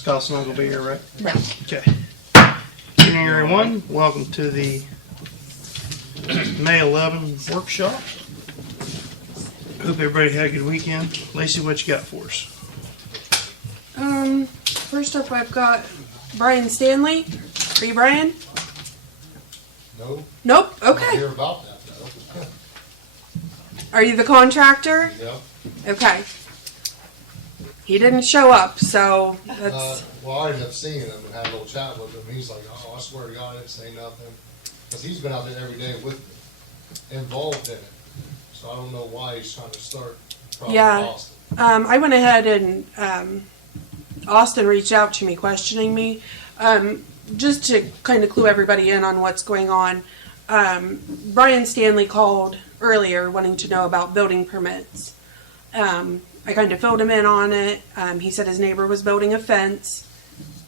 Scott's not gonna be here, right? No. Okay. Good evening, everyone. Welcome to the May 11 workshop. Hope everybody had a good weekend. Lacey, what you got for us? First up I've got Brian Stanley. Are you Brian? No. Nope. I Okay. hear about that though. Are you the contractor? Yep. Okay. He didn't show up, so that's Well, I ended up seeing him and had a little chat with him. He's like, "Oh, I swear to God, I didn't say nothing," because he's been out there every day with me, involved in it. So I don't know why he's trying to start. Yeah. Austin. I went ahead and Austin reached out to me questioning me. Just to kind of clue everybody in on what's going on. Brian Stanley called earlier wanting to know about building permits. I kind of filled him in on it. He said his neighbor was building a fence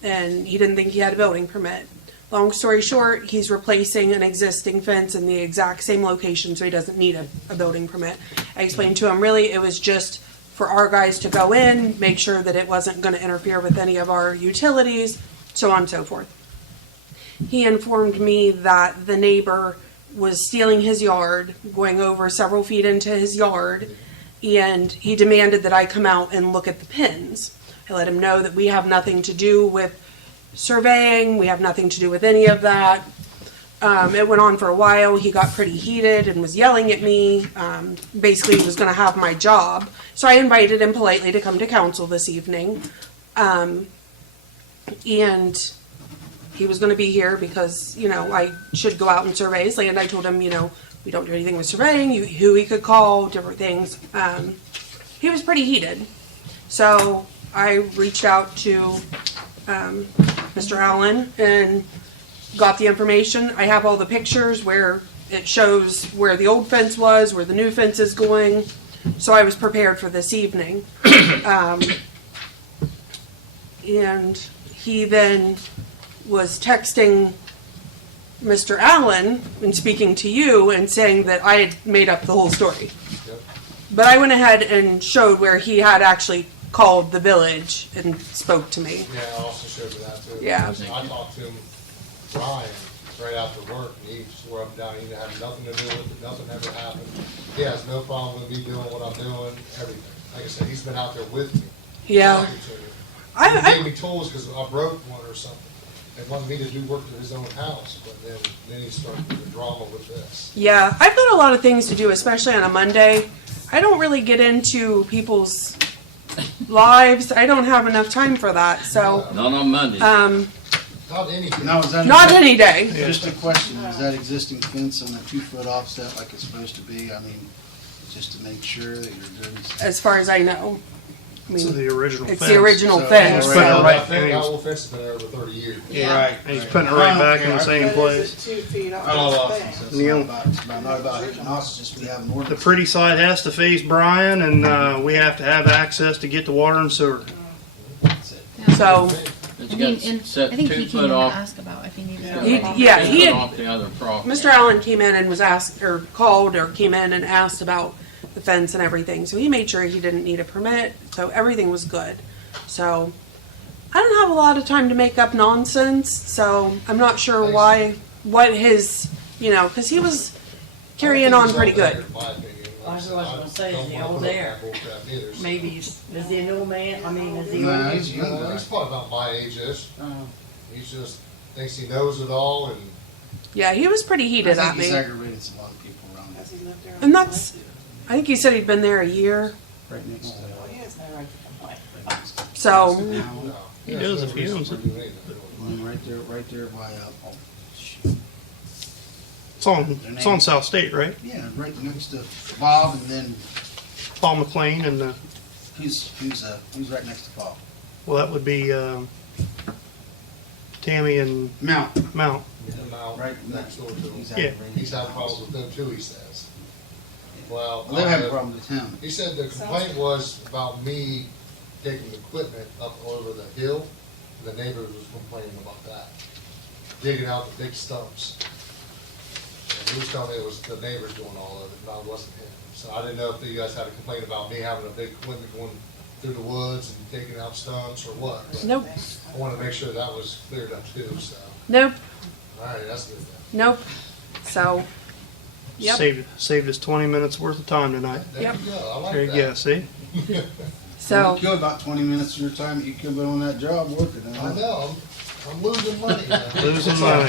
and he didn't think he had a building permit. Long story short, he's replacing an existing fence in the exact same location, so he doesn't need a building permit. I explained to him really it was just for our guys to go in, make sure that it wasn't going to interfere with any of our utilities, so on and so forth. He informed me that the neighbor was stealing his yard, going over several feet into his yard, and he demanded that I come out and look at the pins. I let him know that we have nothing to do with surveying, we have nothing to do with any of that. It went on for a while. He got pretty heated and was yelling at me. Basically, he was going to have my job. So I invited him politely to come to council this evening. And he was going to be here because, I should go out and survey his land. I told him, we don't do anything with surveying, who he could call, different things. He was pretty heated. So I reached out to Mr. Allen and got the information. I have all the pictures where it shows where the old fence was, where the new fence is going. So I was prepared for this evening. And he then was texting Mr. Allen and speaking to you and saying that I had made up the whole story. Yep. But I went ahead and showed where he had actually called the village and spoke to me. Yeah, I also showed you that too. Yeah. Because I talked to him, Brian, right after work, and he swore up and down he had nothing to do with it, nothing ever happened. He has no problem with me doing what I'm doing, everything. Like I said, he's been out there with me. Yeah. talking to me. He gave me tools because I broke one or something. They wanted me to do work to his own house, but then he started the drama with this. Yeah, I've got a lot of things to do, especially on a Monday. I don't really get into people's lives. I don't have enough time for that. So, Not on Monday. Not anything. Now, is that not any day. just a question? Is that existing fence on a 2-foot offset like it's supposed to be? I mean, just to make sure that you're doing. As far as I know. I So mean, the original it's fence. the original So- fence. Right. So. Right. That old fence has been there over 30 years. Yeah. Right. And he's putting it right back in the same place. 2 feet off I don't know. the fence. It's Neil? not about hitting us, it's just we have an The ordinance. pretty side has to face Brian, and we have to have access to get to water and sewer. That's it. So, It's I mean, got and set I think 2 he came foot in off. to ask about if he needed Yeah. to. He- yeah, 2 he foot had- off the other property. Mr. Allen came in and was asked, or called, or came in and asked about the fence and everything. So he made sure he didn't need a permit. So everything was good. So I don't have a lot of time to make up nonsense. So I'm not sure what his, because he was carrying on pretty good. I was gonna say, is he old there? Maybe, is he an old man? I mean, is he Nah, old? he's young. He's probably about my age-ish. Oh. He just thinks he knows it all, and Yeah, he was pretty heated I at think he's me. aggravated a lot of people around Has here. he lived there? And that's, I think he said he'd been there a year. Right next to Well, he has no right to complain. So, no, He has does no if he reason owns to it. do anything. one right there by, oh, shoot. It's on South State, right? Yeah, right next to Bob, and then Paul McLean, and who's right next to Bob? well, that would be Tammy and Mount. Mount. And now, Right next door to him. He's Yeah. aggravated. He's had problems with them too, he says. Well, Well, they have a problem with him. he said the complaint was about me taking equipment up over the hill. The neighbor was complaining about that, digging out the big stumps. And he was telling me it was the neighbors doing all of it, but I wasn't him. So I didn't know if you guys had a complaint about me having a big equipment going through the woods and taking out stumps or what. But Nope. I wanna make sure that was cleared up too, so, Nope. alright, that's good then. Nope. So, yep. Saved us 20 minutes worth of time tonight. There Yep. you go, I like There that. you go, see? So, You kill about 20 minutes of your time that you could be on that job working. I know, I'm losing money now. Losing money.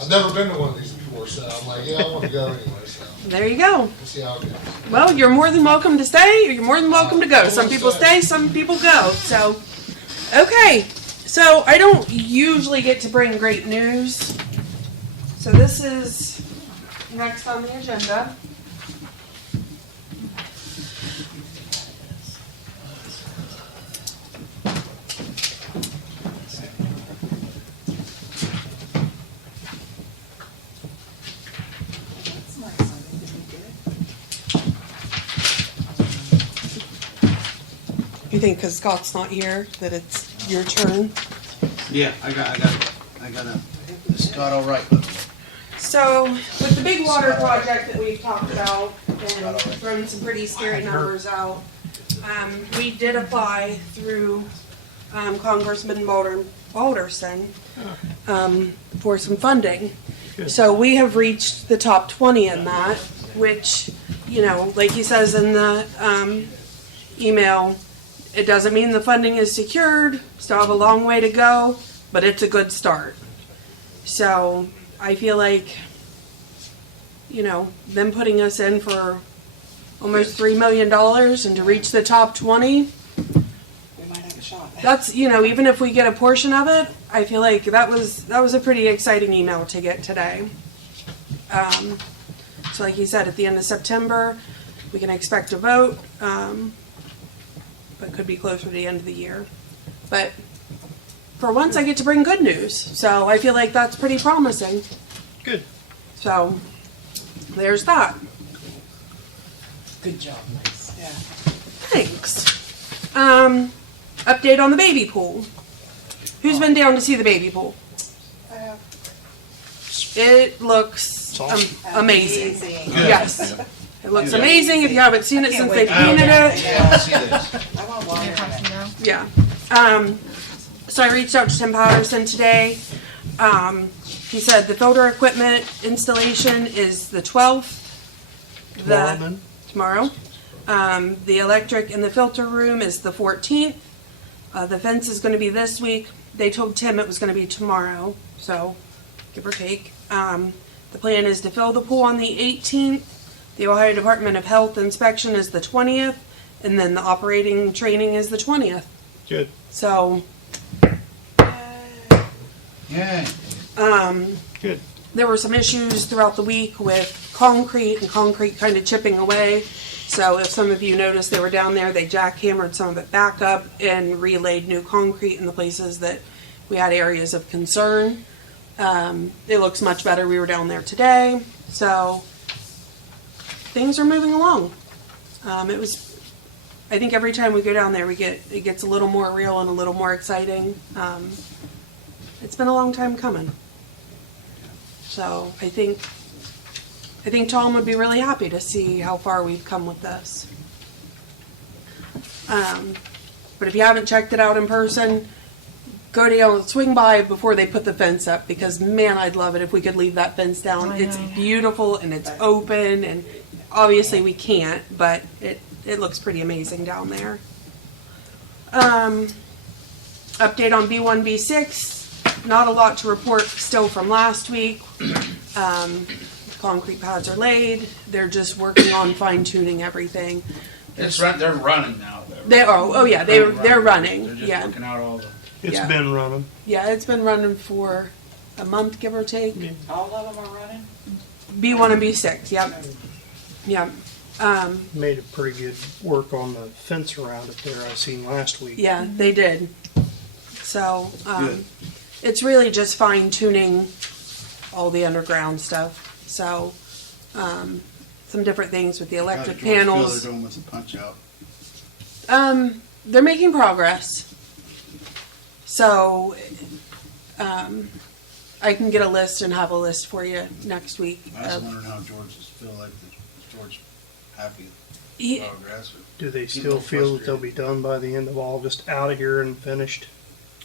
I've never been to one of these before, so I'm like, yeah, I wanna go anyway, so, there you go. we'll see how it goes. Well, you're more than welcome to stay, or you're more than welcome to go. Some people stay, some people go. So, okay. So, I don't usually get to bring great news. So, this is next on the agenda. You think because Scott's not here that it's your turn? Yeah, I got a, Scott all right, by the way. So, with the big water project that we've talked about and thrown some pretty scary numbers out, we did apply through Congressman Balderson for some funding. Good. So we have reached the top 20 in that, which, you know, like he says in the email, it doesn't mean the funding is secured, still have a long way to go, but it's a good start. So I feel like, you know, them putting us in for almost $3 million and to reach the top 20, We might have a shot. that's, you know, even if we get a portion of it, I feel like that was a pretty exciting email to get today. So like you said, at the end of September, we can expect a vote, but could be closer to the end of the year. But for once, I get to bring good news, so I feel like that's pretty promising. Good. So there's that. Good job, nice. Yeah. Thanks. Update on the baby pool. Who's been down to see the baby pool? It looks amazing. Yes. It looks amazing. If you haven't seen it since they've painted it. Yeah, I see this. I want water in it. Yeah. So I reached out to Tim Patterson today. He said the filter equipment installation is the 12th. Tomorrow then? Tomorrow. The electric in the filter room is the 14th. The fence is going to be this week. They told Tim it was going to be tomorrow, so give or take. The plan is to fill the pool on the 18th. The Ohio Department of Health inspection is the 20th, and then the operating training is the 20th. Good. So, Yeah. Good. there were some issues throughout the week with concrete and concrete kind of chipping away. So if some of you noticed they were down there, they jackhammered some of it back up and relayed new concrete in the places that we had areas of concern. It looks much better. We were down there today. So things are moving along. I think every time we go down there, it gets a little more real and a little more exciting. It's been a long time coming. So I think Tom would be really happy to see how far we've come with this. But if you haven't checked it out in person, go down, swing by before they put the fence up, because man, I'd love it if we could leave that fence down. It's beautiful and it's open, and obviously we can't, but it looks pretty amazing down there. Update on B1, B6. Not a lot to report still from last week. Concrete pads are laid. They're just working on fine tuning everything. They're running now. They're running. They're just Yeah. working out all the. It's Yeah. been running. Yeah, it's been running for a month, give or take. All of them are running? B1 and B6, yep. Yep. Made a pretty good work on the fence around it there I seen last week. Yeah, they did. So, Good. it's really just fine tuning all the underground stuff. So, some different things with the electric Feel panels. they're doing with the punch out. They're making progress. So, I can get a list and have a list for you next week. I was wondering how George is feel like. Is George happy? He, Progress. Do they Keep still them feel that they'll frustrated. be done by the end of August, out of here and finished?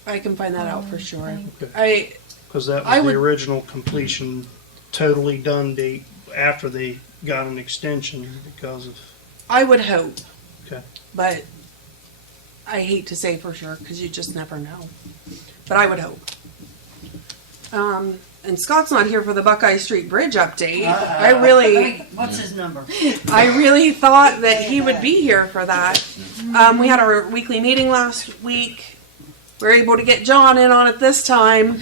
I can find that out for sure. Okay. Because that I was would- the original completion, totally done date after they got an extension because of, I would hope, okay. but I hate to say for sure because you just never know. But I would hope. And Scott's not here for the Buckeye Street Bridge update. What's his number? I really thought that he would be here for that. We had our weekly meeting last week. We were able to get John in on it this time.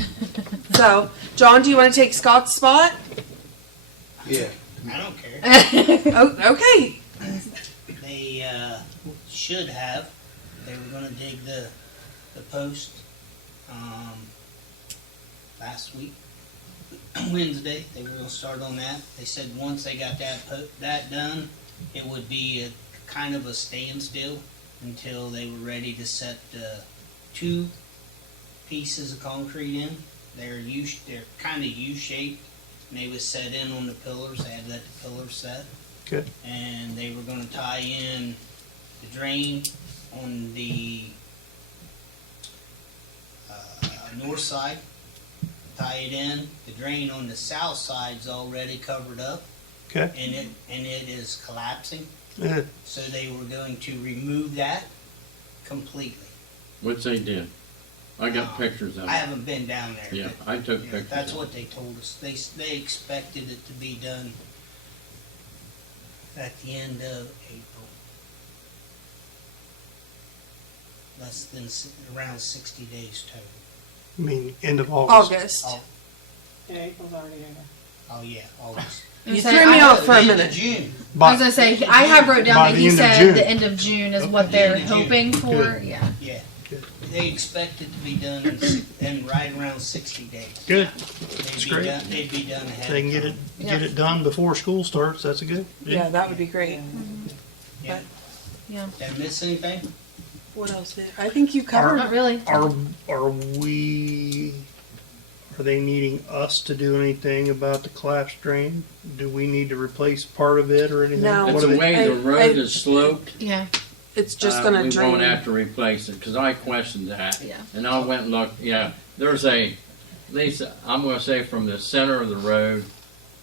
So, John, do you want to take Scott's spot? Yeah. I don't care. Oh, okay. They should have. They were gonna dig the post last week, Wednesday. They were gonna start on that. They said once they got that done, it would be a kind of a standstill until they were ready to set 2 pieces of concrete in. They're kind of U-shaped, and they was set in on the pillars. They had let the pillars set. Good. And they were going to tie in the drain on the north side, tie it in. The drain on the south side's already covered up, Okay. and it is collapsing. Yeah. So they were going to remove that completely. Which they did. I got pictures of I it. haven't been down there. Yeah, but, I took yeah, pictures. that's of what they told us. They expected it to be done at the end of April. Less than around 60 days total. I mean, end of August. August. Oh, Yeah, April's already over. oh yeah, August. You So threw me I- off for a End of minute. June. I was gonna say, I have wrote down By that the he end of said June. the end of June is what Okay. they're End of June. hoping for, Good. yeah. Yeah. Good. They expect it to be done in right around 60 days. Good. They'd be great. done. They'd be done If ahead. they can of get time. it, get it done before school starts, that's a good. Yeah, that would be great. Yeah. Yeah. Did I miss anything? What else did I think you covered? Not really. Are they needing us to do anything about the collapsed drain? Do we need to replace part of it or anything? No. What That's are the they- way the I- road is sloped. Yeah. It's just gonna We drain. won't have to replace it, because I questioned that. Yeah. And I went and looked, yeah, there's at least, I'm gonna say from the center of the road,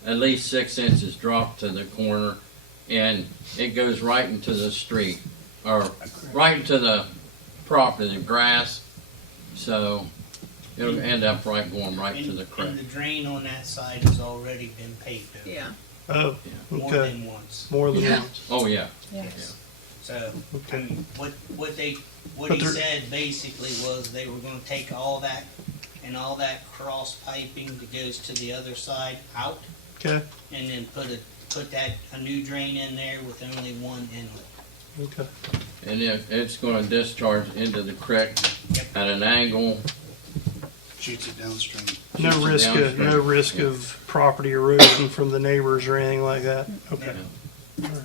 at least 6 inches drop to the corner, and it goes right into the street, or right into the property, the grass, so it'll end up going right to the creek. And the drain on that side has already been paved over. Yeah. Oh, More okay. than once. More than Yeah. once. Oh, yeah. Yes. So, Okay. what But he they're- said basically was they were gonna take all that and all that cross piping that goes to the other side out, Okay. and then put a new drain in there with only one inlet. Okay. And it's gonna discharge into the creek at an angle. Shoots it downstream. No Shoots it risk downstream. no risk of property erosion from the neighbors or anything like that? Okay. All right.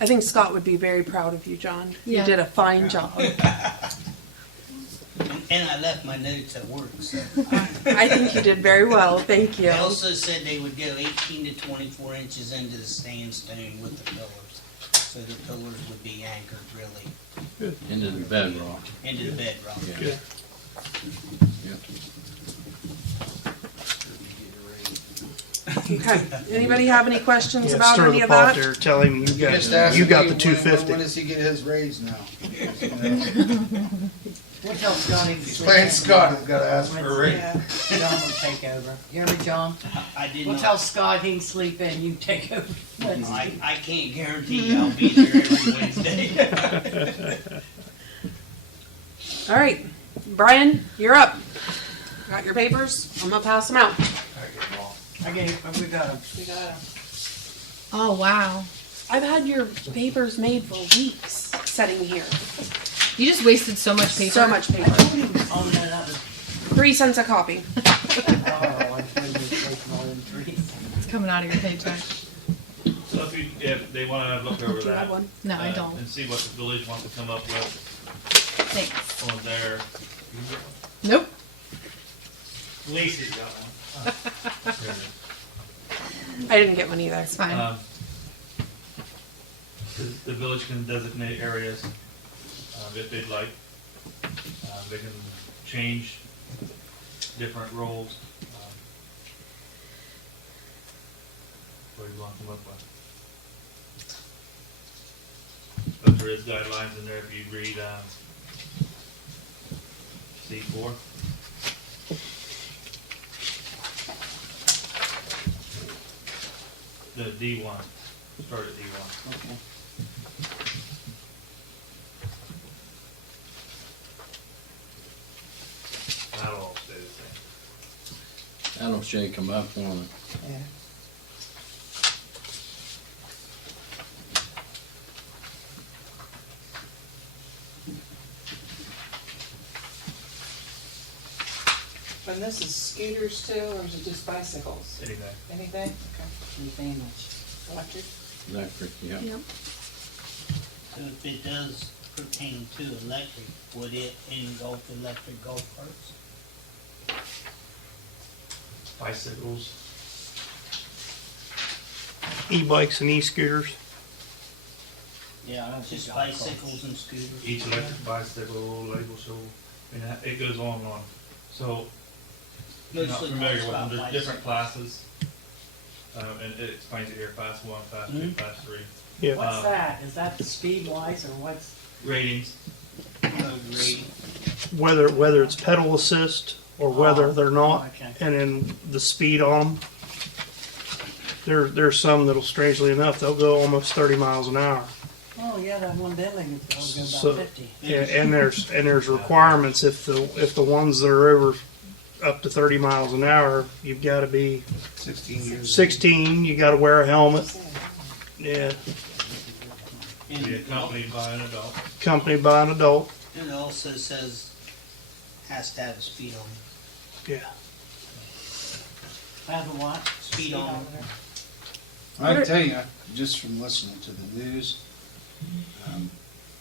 I think Scott would be very proud of you, John. Yeah. You did a fine job. And I left my notes at work, so. I think you did very well. Thank you. They also said they would go 18 to 24 inches into the sandstone with the pillars, so the pillars would be anchored really Into the bedrock. into the bedrock. Yeah. Good. Okay. Anybody have any questions Yeah, about stir any the of pot that? there, tell him you Just got, ask you him got the when 250. does he get his raise now? We'll tell Scotty. He's playing Scott, he's gotta ask for a raise. Yeah. John will take over. You hear me, John? I did We'll not. tell Scott he can sleep in, you take over. I can't guarantee I'll be there every Wednesday. All right. Brian, you're up. Got your papers? I'm going to pass them out. We got him. We got him. Oh, wow. I've had your papers made for weeks sitting here. You just wasted so much paper. So much paper. Oh, no, that was, 3 cents a copy. oh, I was waiting for more than 3. It's coming out of your paycheck. So if they wanna look over Do you have that. one? No, I don't. And see what the village wants to come up with Thanks. on their, Nope. Lacey's got one. I didn't get one either. It's fine. The village can designate areas, if they'd like. They can change different roles. What do you want to come up with? But there is guidelines in there if you read, C4. The D1, start at D1. Okay. That'll all stay the same. That'll shake them up for me. Yeah. And this is scooters too, or is it just bicycles? Anything. Anything? Okay. Anything that's Electric? Electric, yeah. Yep. So if it does pertain to electric, would it engulf electric golf carts? Bicycles, E-bikes and e-scooters. yeah, I don't think Just golf carts. bicycles and scooters? each electric bicycle, label show, and it goes on and on. So, if you're not Mostly familiar with them, about there's different bicycles. classes. And it explains it here, class 1, class 2, Mhm. class 3. Yeah. What's that? Is that the speed wise or what's? Ratings, Road rating. Whether it's pedal assist or whether Oh, they're not, okay. and then the speed on them. There's some that'll, strangely enough, they'll go almost 30 miles an hour. Oh, yeah, that one Bentley will go So- about 50. Yeah, and there's requirements if the ones that are over up to 30 miles an hour, you've got to be 16 years. 16. You got to wear a helmet. Yeah, be accompanied by an adult. accompanied by an adult. And it also says has to have a speed on it. Yeah. Have a what? Speed on it. I can tell you, just from listening to the news,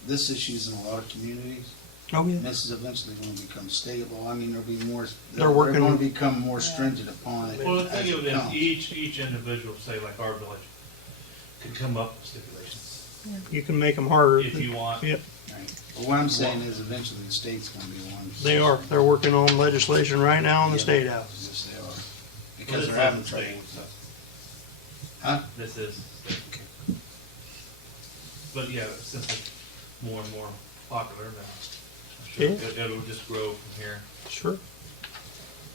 this issue's in a lot of communities. Oh yeah. And this is eventually going to become state law. I mean, there'll be more. They're working going on- to become more stringent upon it. Well, the as thing it of it is, comes. each individual, say like our village, could come up with stipulations You can make them harder. if you want. Yep. Right. But what I'm saying is, eventually the state's going to be one. They are. They're working on legislation right now in the Yeah. State House. Yes, they are. Well, Because this they're having is trouble state, with so Huh? This is state. But yeah, since it's more and more popular now, I'm sure Yeah. it'll just grow from here. Sure.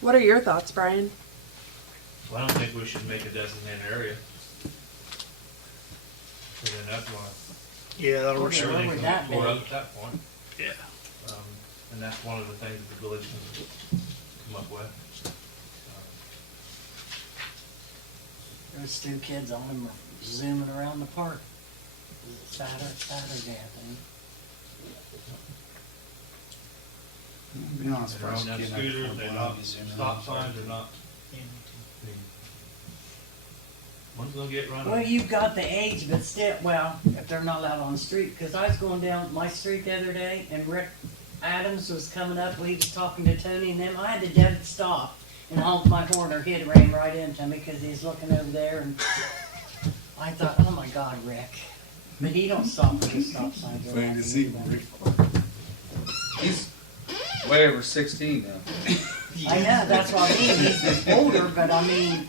What are your thoughts, Brian? Well, I don't think we should make a designated area. So then that's one, Yeah, that'll work. Okay. Where everything would can that be tore be? up at that point. Yeah. And that's one of the things that the village can come up with. Those two kids on them are zooming around the park. Saturday, I think. To be honest, They're on them kid, I scooters, don't they're want not to be zooming stop around. signs, they're not, one's gonna get run Well, over. you've got the age, but still, well, if they're not allowed on the street, because I was going down my street the other day, and Rick Adams was coming up, he was talking to Tony and them, I had to dead stop and honk my horn, or he'd ran right into me, because he's looking over there, and I thought, oh my God, Rick. But he don't stop for the stop signs. or Plain to see, nothing either. Rick. He's way over 16 now. I know, that's what I mean, he's older, but I mean,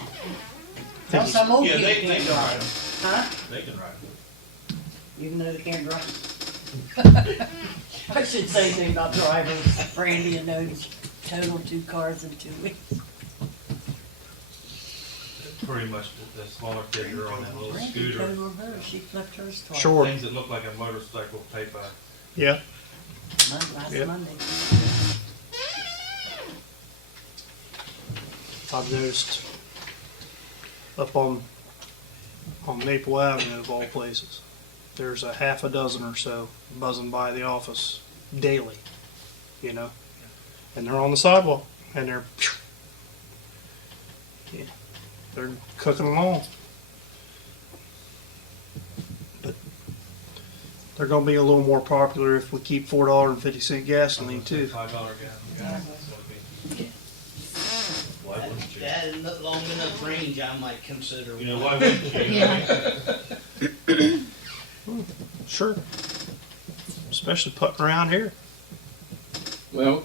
well, some old Yeah, people they can't can ride drive. them, Huh? they can ride them. Even though they can't drive. I should say anything about drivers. Brandy and those totaled 2 cars in 2 weeks. Pretty much the smaller kids are on that little Brandy scooter, totaled hers, she flipped hers twice. Sure. things that look like a motorcycle type of, Yeah. Last Yeah. Monday. I've noticed up on Maple Avenue of all places, there's a half a dozen or so buzzing by the office daily, you know, and they're on the sidewalk and they're cooking along. But they're going to be a little more popular if we keep $4.50 gasoline too. $5 gas. Why wouldn't you? That in the long enough range, I might consider. You know, why one. wouldn't you? Yeah. Sure. Especially putting around here. Well,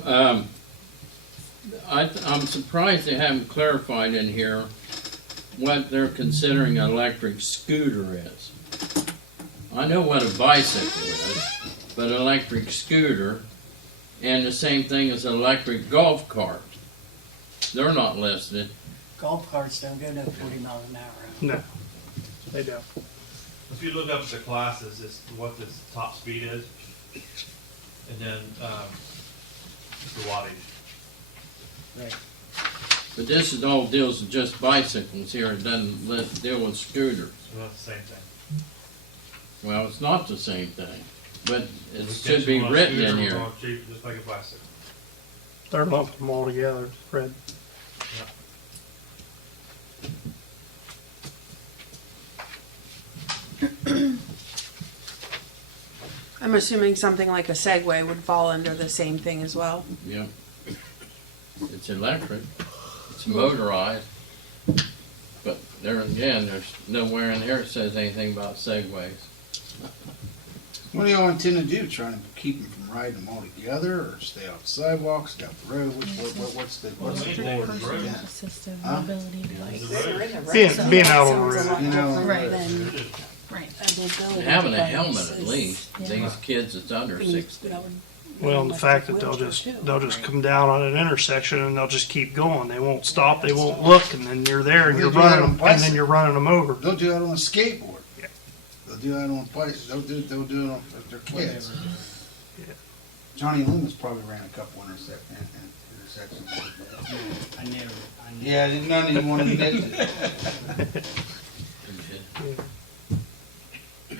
I'm surprised they haven't clarified in here what they're considering an electric scooter is. I know what a bicycle is, but an electric scooter, and the same thing as an electric golf cart. They're not listed. Golf carts don't go no 40 miles an hour. No, they don't. If you look up at the classes, it's what the top speed is, and then the wattage. Right. But this is all deals with just bicycles here. It doesn't deal with scooters. So that's the same thing. Well, it's not the same thing, but it We should catch be them on a written scooter, in we're here. going cheap, just like a bicycle. They're lumping them all together, Fred. I'm assuming something like a Segway would fall under the same thing as well. Yeah. It's electric. It's motorized. But there again, there's nowhere in here that says anything about segways. What do y'all intend to do? Trying to keep them from riding them all together, or stay off the sidewalks, down the road? What's the Well, board Right. again? Assistive Huh? mobility device. They're in the Being, right being out on the Sounds a road. lot You know, different right. than Right. a mobility Having a device helmet at is- least. Yeah. These kids that's under I mean, 60. that would Well, and the must fact be that they'll wheelchair just too. come down on an intersection and they'll just keep going. They won't stop. They won't look, and then you're there and Well, you're they do that running on them, and then bicycle. you're running them over. They'll do that on a skateboard. Yeah. They'll do that on bikes. They'll do it on their kids. Yeah. Johnny Loomis probably ran a couple intersections. I never. Yeah, none of you want to admit it.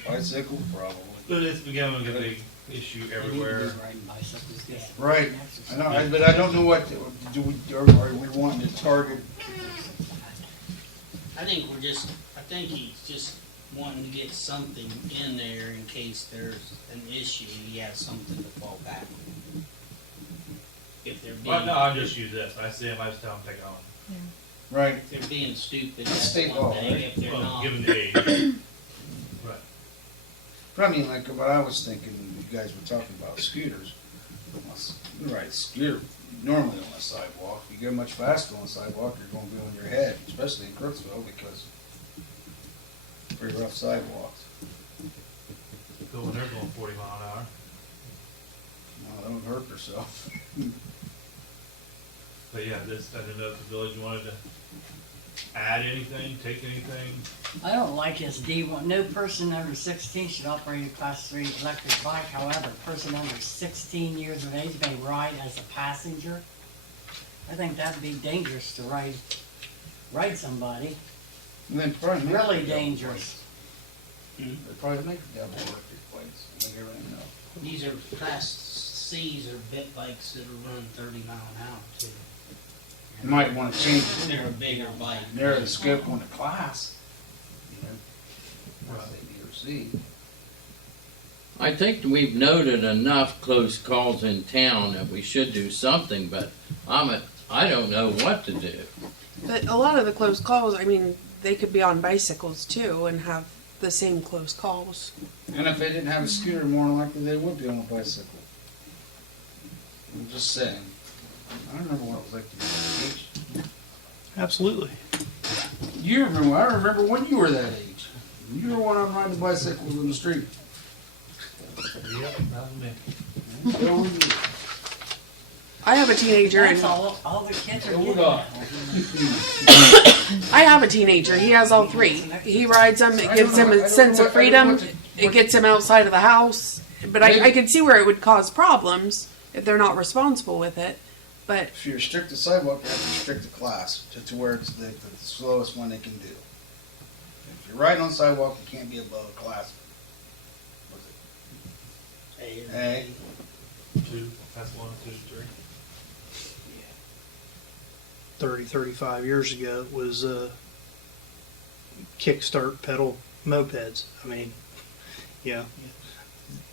Bicycle, probably. But it's becoming a big issue everywhere. Riding bicycles, yeah. Right. I know, but I don't know what, are we wanting to target? I think he's just wanting to get something in there in case there's an issue, he has something to fall back on. If they're Well, being, no, I just use this. I see them, I just tell them take it on. Right. if they're being stupid, That's that's state one law, thing, right? if they're Well, not. given the age. Right. But I mean, like, what I was thinking, you guys were talking about scooters. Right, scooter, normally on a sidewalk, if you go much faster on a sidewalk, you're gonna be on your head, especially in Crooksville, because pretty rough sidewalks. Go when they're going 40 mile an hour. No, don't hurt yourself. But yeah, this, I didn't know if the village wanted to add anything, take anything. I don't like his D1. No person under 16 should operate a class 3 electric bike. However, a person under 16 years of age may ride as a passenger. I think that'd be dangerous to ride somebody. And they probably make Really the double dangerous. plates. They probably make the double electric plates, make everything else. These are class C's or bit bikes that are running 30 mile an hour too. You might wanna change They're a bigger bike. narrow the scope on the class. You know, class A, B, or C. I think we've noted enough close calls in town that we should do something, but I don't know what to do. But a lot of the close calls, I mean, they could be on bicycles too and have the same close calls. And if they didn't have a scooter, more than likely they would be on a bicycle. I'm just saying. I remember what it was like to be that age. Absolutely. I remember when you were that age. You were one of them riding bicycles in the street. Yep, that was me. So were you. I have a teenager That's and all the kids are Yeah, we getting got- now. I have a teenager. He has all three. He rides them. It gives him a sense of freedom. It gets him outside of the house. But I can see where it would cause problems if they're not responsible with it. But If you restrict the sidewalk, you have to restrict the class to where it's the slowest one they can do. If you're riding on sidewalk, you can't be above a class. What's it? A. 2, that's 1, 2, 3. 30, 35 years ago, it was kickstart pedal mopeds. I mean, yeah.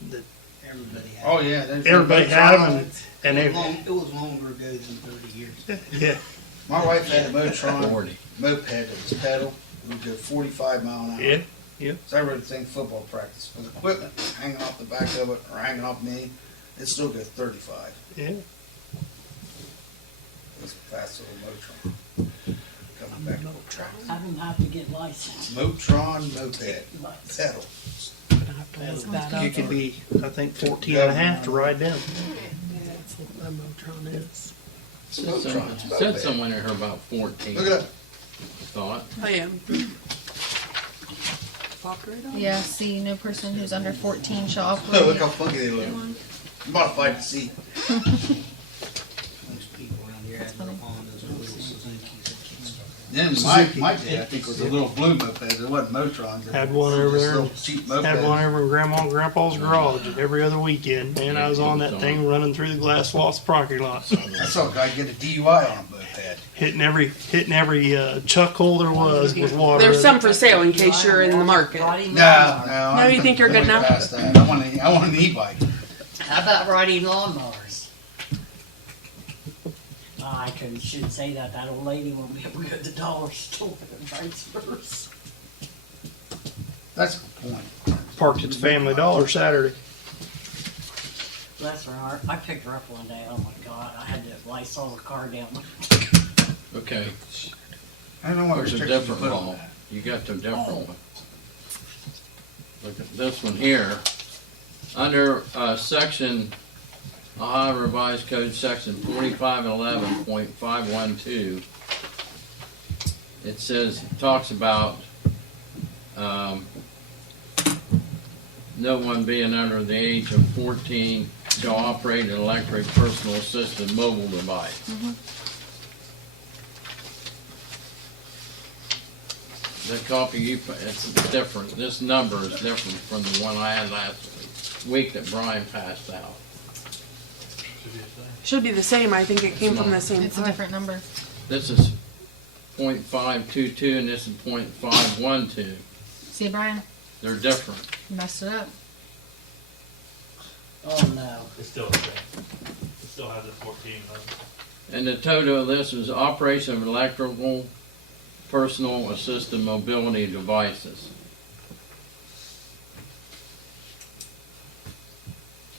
The, Everybody had. Oh, yeah. there's- everybody had them, and It they, was longer ago than 30 years. yeah. My wife had a Motron 40. moped that was pedal. It would go 45 mile an hour. Yeah. Yep. It's everything football practice. With equipment hanging off the back of it or hanging off me, it still goes 35. Yeah. It's a fast little Motron. Coming back to old track. I don't have to get licensed. Motron moped. Pedal. You could be, I think, 14 and a half to ride them. That's what a Motron is. Said someone in here about 14. Look it up. Thought. I am. Walk right on. Yeah, see, no person who's under 14 shall Oh, operate. look how funky they look. Modified to see. Most people around here have their Hondas or little Suzukis or kids. Then my dad, I think, was a little blue moped. It wasn't Motrons. Had one over Just there. little cheap moped. Had one over in Grandma and Grandpa's garage every other weekend, and I was on that thing running through the glass lost parking lot, I saw a guy get a DUI on a moped. hitting every chuck hole there was with water. There's in some it. for sale in case you're in the market. Riding No, lawnmowers. No, you think you're good I'm enough? past that. I want an e-bike. How about riding lawnmowers? Oh, I shouldn't say that. That old lady won't be able to go to the dollar store and vice versa. That's a good point. Parked at the Family Dollar Saturday. Bless her heart. I picked her up one day. Oh my God. I had to Lysol the car down. Okay, I don't know what there's a restrictions you different put on law. that. You got the different one. Look at this one here. Under section, Ohio Revised Code, section 4511.512, it says, it talks about no one being under the age of 14 shall operate an electric personal assisted mobile device. The copy you, it's different. This number is different from the one I had last week that Brian passed out. Should be the same. I think it came from the same It's a place. different number. This is .522 and this is .512. See, Brian, They're different. you messed it up. Oh no. It's still the same. It still has a 14. And the total of this is operation of electrical personal assisted mobility devices.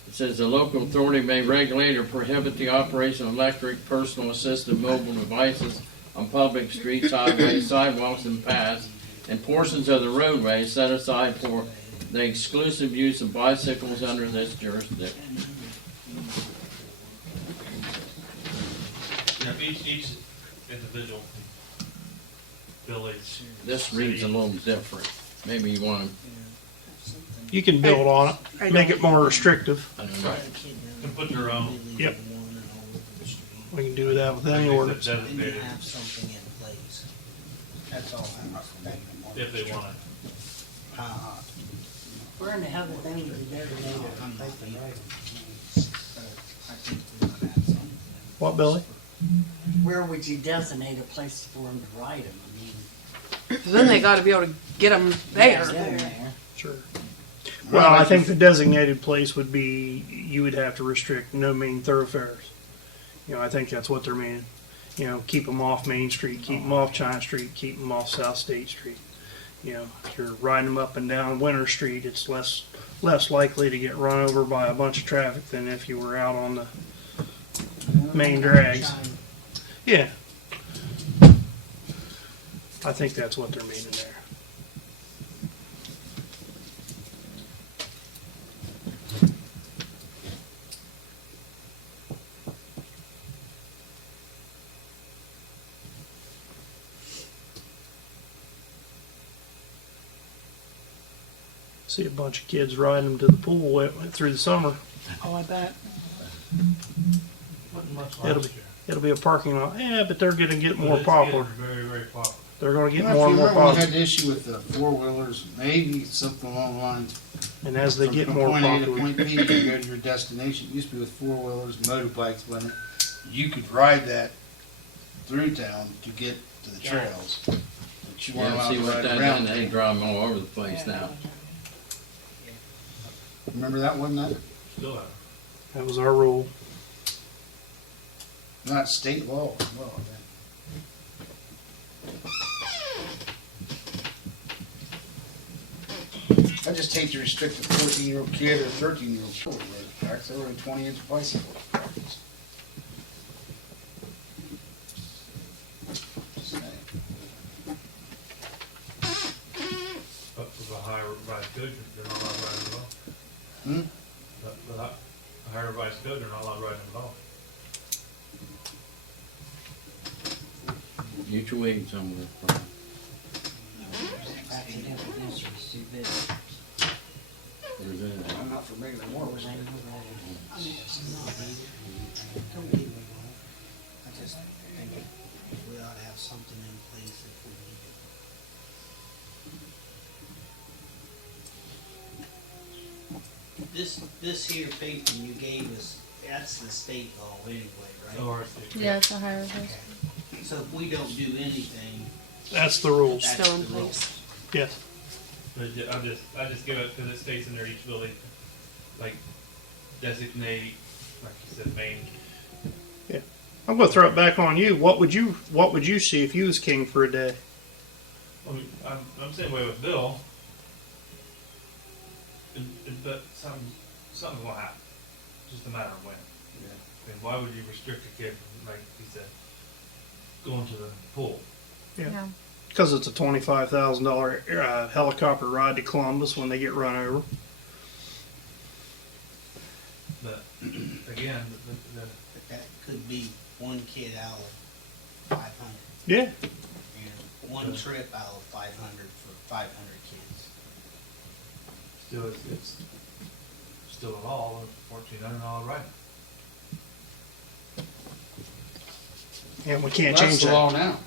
It says the local authority may regulate or prohibit the operation of electric personal assisted mobile devices on public streets, highways, sidewalks, and paths, and portions of the roadway set aside for the exclusive use of bicycles under this jurisdiction. Yeah, each individual village. This reads a little different. Maybe you want You can build on it, I make don't- it more restrictive. to, I don't know. Can put their own. Yep. We can do that with any ordinance. Then you Designated have something in place. That's all I'm if they want it. Where in the hell did they need to go to I'm not place to either. ride? I think we're gonna have something. What, Billy? Where would you designate a place for them to ride them? I mean, Then they got to be able to get them there. there. Sure. Well, I think the designated place would be, you would have to restrict no main thoroughfares. You know, I think that's what they're meaning. You know, keep them off Main Street, keep them off China Street, keep them off South State Street. You know, if you're riding them up and down Winter Street, it's less likely to get run over by a bunch of traffic than if you were out on the main drags. Yeah. I think that's what they're meaning there. See a bunch of kids riding them to the pool through the summer. Oh, I bet. Wasn't much It'll last be- year. It'll be a parking lot. Yeah, but they're going to get more But it's popular. getting Very, very popular. They're going to get Well, more if and you more remember, we had popular. the issue with the four-wheelers, maybe something along the lines. And as they get more From point A to popular, point B, you go to your destination. It used to be with four-wheelers, motorbikes, wasn't it? You could ride that through town to get to the trails. But you weren't Yeah, allowed see to what ride that around done, they them. drive them all over the place now. Remember that, wasn't that? Still have. that was our rule. Not state law as well, I think. I just hate to restrict a 14-year-old kid or a 13-year-old kid to practice over a 20-inch bicycle practice. Just saying. But with a higher revised code, they're not allowed riding at all. Hmm? But with a higher revised code, they're not allowed riding at all. Get your wig somewhere. Where's that? I'm not for making it more restrictive. I mean, it's not needed. Don't get me wrong. I just think we ought to have something in place if we need it. This here paper you gave us, that's the state law anyway, right? Or Yeah, it's a higher risk. Okay. So if we don't do anything, That's the rules. that's Still in the place. rules. Yes. But I just give it because it states in there each building, like designate, like you said, main. I'm gonna throw it back on you. What would you see if you was king for a day? I mean, I'm same way with Bill. But something's gonna happen. Just a matter of when. I mean, why would you restrict a kid from, like he said, going to the pool? Yeah. Because it's a $25,000 helicopter ride to Columbus when they get run over. But again, But that could be one kid out of 500. Yeah. And one trip out of 500 for 500 kids. it's still a law of $1,400 ride. And we can't That's change the law that. now.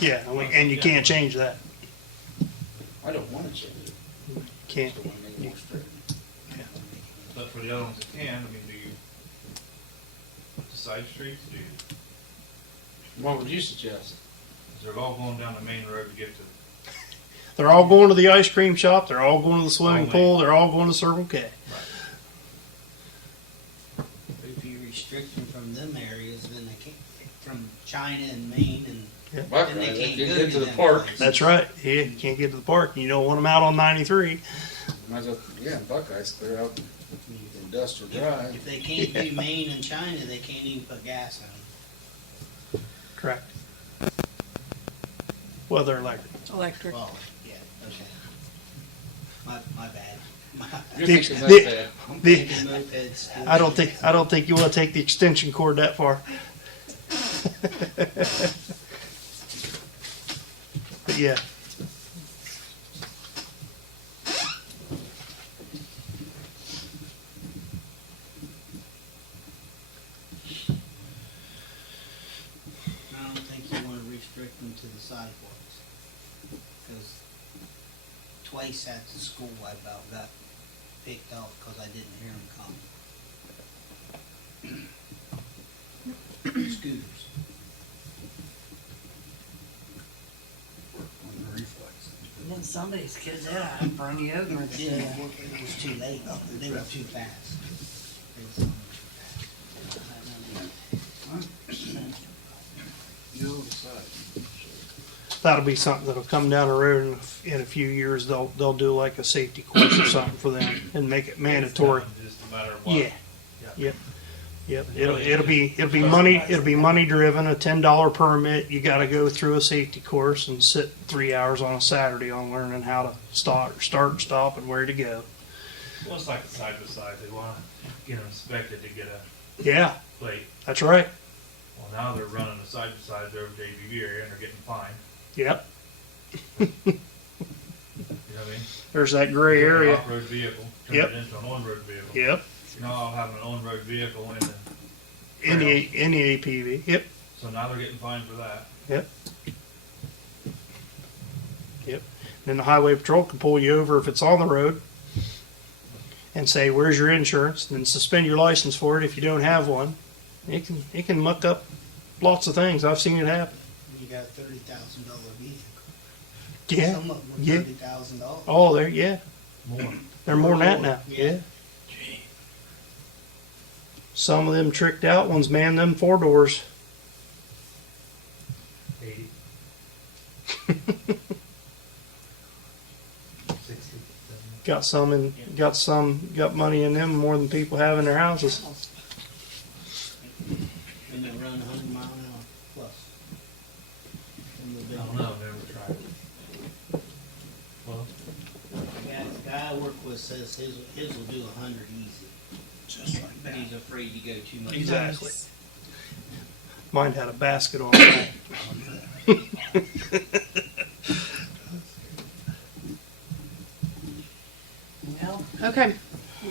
Yeah, and you can't change that. I don't want to change it. Can't. I want to make it more strict. But for the other ones that can, I mean, do you side streets? Do you, What would you suggest? is they're all going down the main road to get to? They're all going to the ice cream shop. They're all going to the swimming All pool. They're all going to Circle K. But if you restrict them from them areas, then they can't, from China and Maine and Buckeye, then they they can't can go get to to the them park. places. That's right. Yeah, you can't get to the park. You don't want them out on 93. Might as well, yeah, Buckeyes clear out Industrial Drive. If they can't do Maine and China, they can't even put gas in them. Correct. Well, they're electric. Electric. Well, yeah, okay. My bad. You're The- thinking the- that bad. I'm The- thinking mopeds. I don't think you want to take the extension cord that far. But yeah. I don't think you wanna restrict them to the sidewalks. Cause twice at the school I about got picked up cause I didn't hear them coming. Scooters. On the reflex. And then somebody's kids out, I'll bring you over and Didn't say, work, it was too late, they were too fast. They were too fast. You'll decide. That'll be something that'll come down the road in a few years. They'll do like a safety course or something for them and make it mandatory. Just a matter of what. Yeah. Yep. Yep. It'll be money driven. A $10 permit. You got to go through a safety course and sit 3 hours on a Saturday on learning how to start, stop, and where to go. Well, it's like the side by side. They want to get them inspected to get a Yeah, plate. that's right. Well, now they're running the side by sides over the ABB area and they're getting fined. Yep. You know what I mean? There's that gray Take an area. off-road vehicle, turn Yep. it into an on-road vehicle. Yep. You're not all having an on-road vehicle in the, In the APV. Yep. so now they're getting fined for that. Yep. Yep. Then the highway patrol can pull you over if it's on the road and say, "Where's your insurance?" Then suspend your license for it if you don't have one. It can muck up lots of things. I've seen it happen. You got a $30,000 vehicle. Yeah. Some of them were Yeah. $30,000. Oh, there. Yeah. More. They're more than that now. Yeah. Yeah. Some of them tricked out ones man them 4 doors. 80. 60, 70. got got money in them more than people have in their houses. And they run 100 mile an hour plus. And the I don't know, I've never tried it. Well, The guy I work with says his will do 100 easy. Just like But he's afraid to go too much. Exactly. Mine had a basket on it. Well, Okay.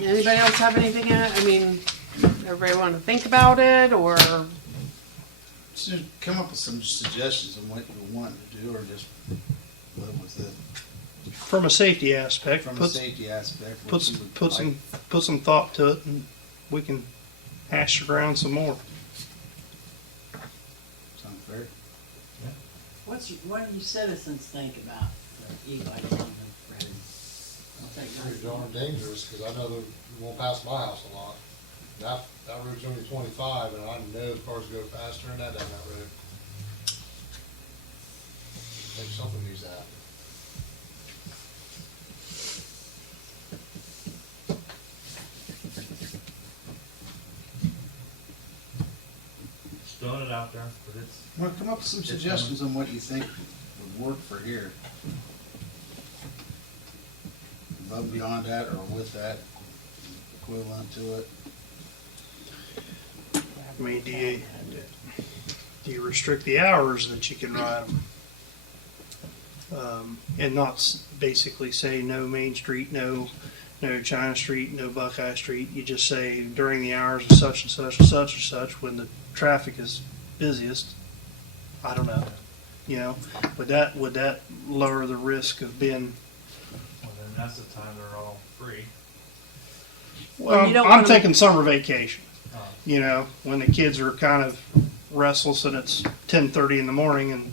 Anybody else have anything? I mean, everybody want to think about it, or So come up with some suggestions on what you want to do, or just live with it From a safety aspect, from a put safety aspect. what put you some, would put like. some put some thought to it, and we can hash around some more. Sound fair? what do you citizens think about the e-bikes on the road? Pretty darn dangerous, cause I know that you won't pass my house a lot. That route's only 25, and I know cars go faster than that down that road. I think something needs to happen. just throwing it out there, but it's, Well, come up with some suggestions on what you think would work for here. Above and beyond that, or with that, equivalent to it. I mean, do you restrict the hours that you can ride them? And not basically say no Main Street, no China Street, no Buckeye Street. You just say during the hours of such and such and such and such when the traffic is busiest. I don't know. You know, would that lower the risk of being? well, then that's the time they're all free. Well, you don't I'm wanna- taking summer vacation. Oh. You know, when the kids are kind of restless and it's 10:30 in the morning and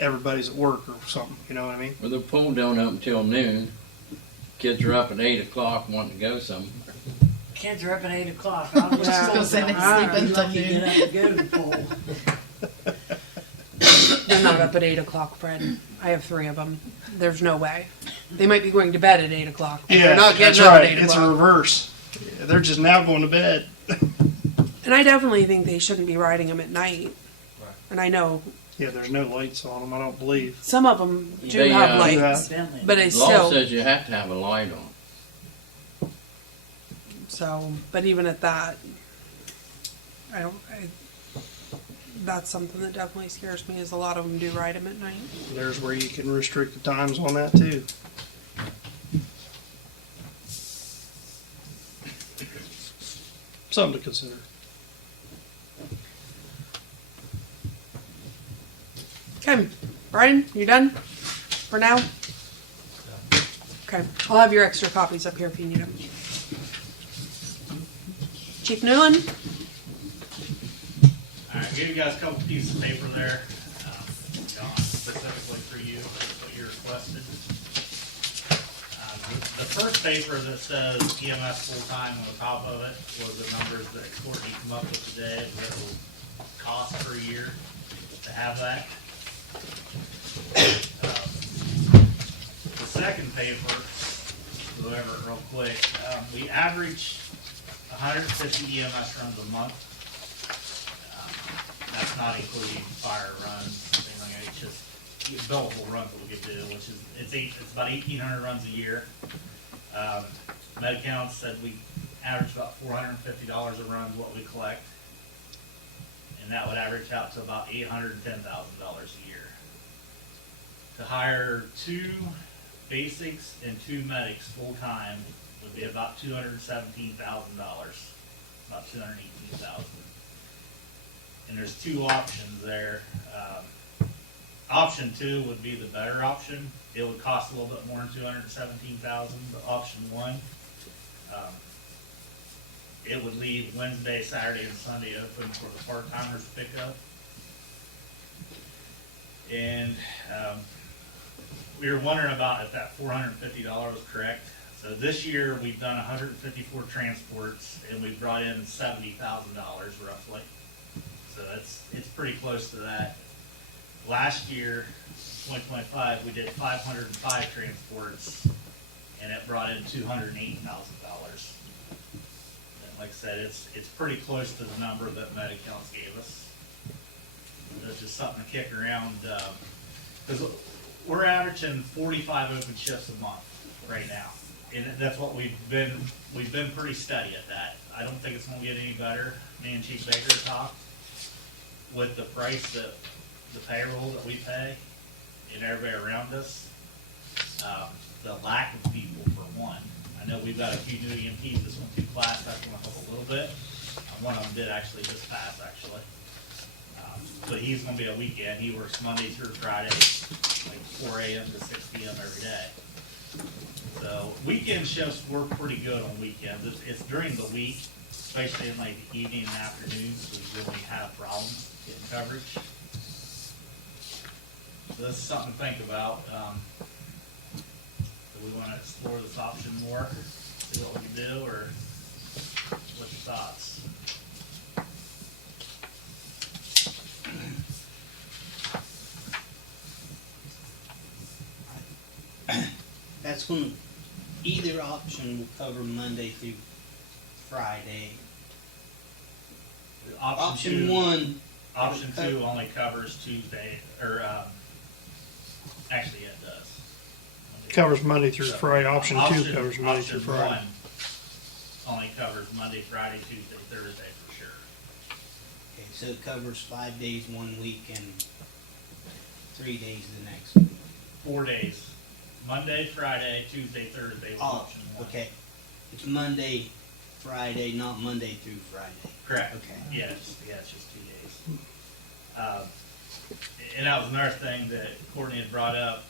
everybody's at work or something. You know what I mean? Well, the pool don't open till noon. Kids are up at 8 o'clock wanting to go somewhere. Kids are up at 8 o'clock. I was Yeah. just Gonna say they I'd sleep be until lucky to noon. get up and go to the pool. they're not up at 8 o'clock, Fred. I have 3 of them. There's no way. They might be going to bed at 8 o'clock. but they're not that's getting up right. at 8 It's a o'clock. reverse. Yeah, they're just now going to bed. And I definitely think they shouldn't be riding them at night. Right. And I know Yeah, there's no lights on them. I don't believe. some of them do They, have uh, lights, Incidentally. but The it's law still says you have to have a light on. so. But even at that, that's something that definitely scares me. Is a lot of them do ride them at night. There's where you can restrict the times on that too. Something to consider. Okay, Brian, you done for now? Okay, I'll have your extra copies up here if you need them. Chief Newland? Alright, give you guys a couple pieces of paper there, Don, specifically for you, what you requested. The first paper that says EMS full-time on the top of it was the numbers that Courtney came up with today, what it will cost per year to have that. The second paper, whoever, real quick, we average 150 EMS runs a month. That's not including fire runs, anything like that. It's just billable runs that we could do, which is, it's about 1,800 runs a year. Med-Count said we average about $450 a run is what we collect. And that would average out to about $810,000 a year. To hire 2 basics and 2 medics full-time would be about $217,000, about $218,000. And there's 2 options there. Option 2 would be the better option. It would cost a little bit more than $217,000, but option 1, it would leave Wednesday, Saturday, and Sunday open for the part-timers to pick up. And we were wondering about if that $450 was correct. So this year, we've done 154 transports, and we brought in $70,000 roughly. So it's pretty close to that. Last year, 2025, we did 505 transports, and it brought in $280,000. Like I said, it's pretty close to the number that Medi-Cal's gave us. That's just something to kick around, because we're averaging 45 open shifts a month right now. And that's what we've been pretty steady at that. I don't think it's gonna get any better. Me and Chief Baker talked with the price that, the payroll that we pay and everybody around us, the lack of people for one. I know we've got a few new EMTs this went through class, that's gonna help a little bit. One of them did actually just pass, actually. But he's gonna be a weekend, he works Monday through Friday, like 4 a.m. to 6 p.m. every day. So weekend shifts work pretty good on weekends. It's during the week, especially in like the evening and afternoons, we really have problems getting coverage. So this is something to think about. Do we wanna explore this option more, see what we can do, or what's your thoughts? That's when either option will cover Monday through Friday. Option one, Option two only covers Tuesday, or, actually, yeah, it does. Covers Monday through So, Friday. Option two covers Monday through option Friday. one only covers Monday, Friday, Tuesday, Thursday for sure. okay, so it covers 5 days one week and 3 days the next week. 4 days, Monday, Friday, Tuesday, Thursday was Oh, option one. okay. It's Monday, Friday, not Monday through Friday. Correct. Okay. Yeah, it's just 2 days. And that was another thing that Courtney had brought up.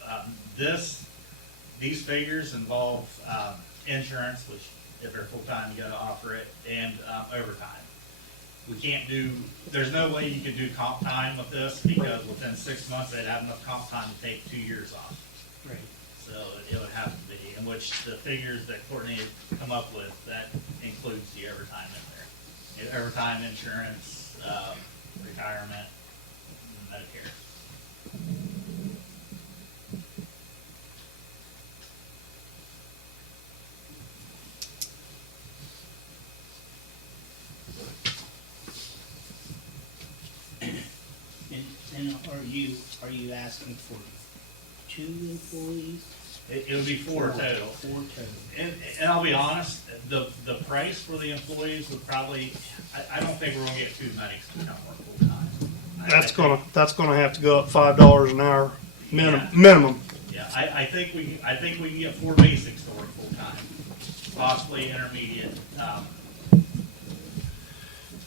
These figures involve insurance, which if they're full-time, you gotta offer it, and overtime. We can't do, there's no way you could do comp time with this, because within 6 months, they'd have enough comp time to take 2 years off. Right. So it would have to be, in which the figures that Courtney had come up with, that includes the overtime in there. Overtime, insurance, retirement, and Medicare. And are you asking for 2 employees? It would be 4 total. 4 total. And I'll be honest, the price for the employees would probably, I don't think we're gonna get 2 medics to come work full time. That's gonna have to go up $5 an hour Yeah. minimum. Yeah, I think we can get 4 basics to work full time, possibly intermediate.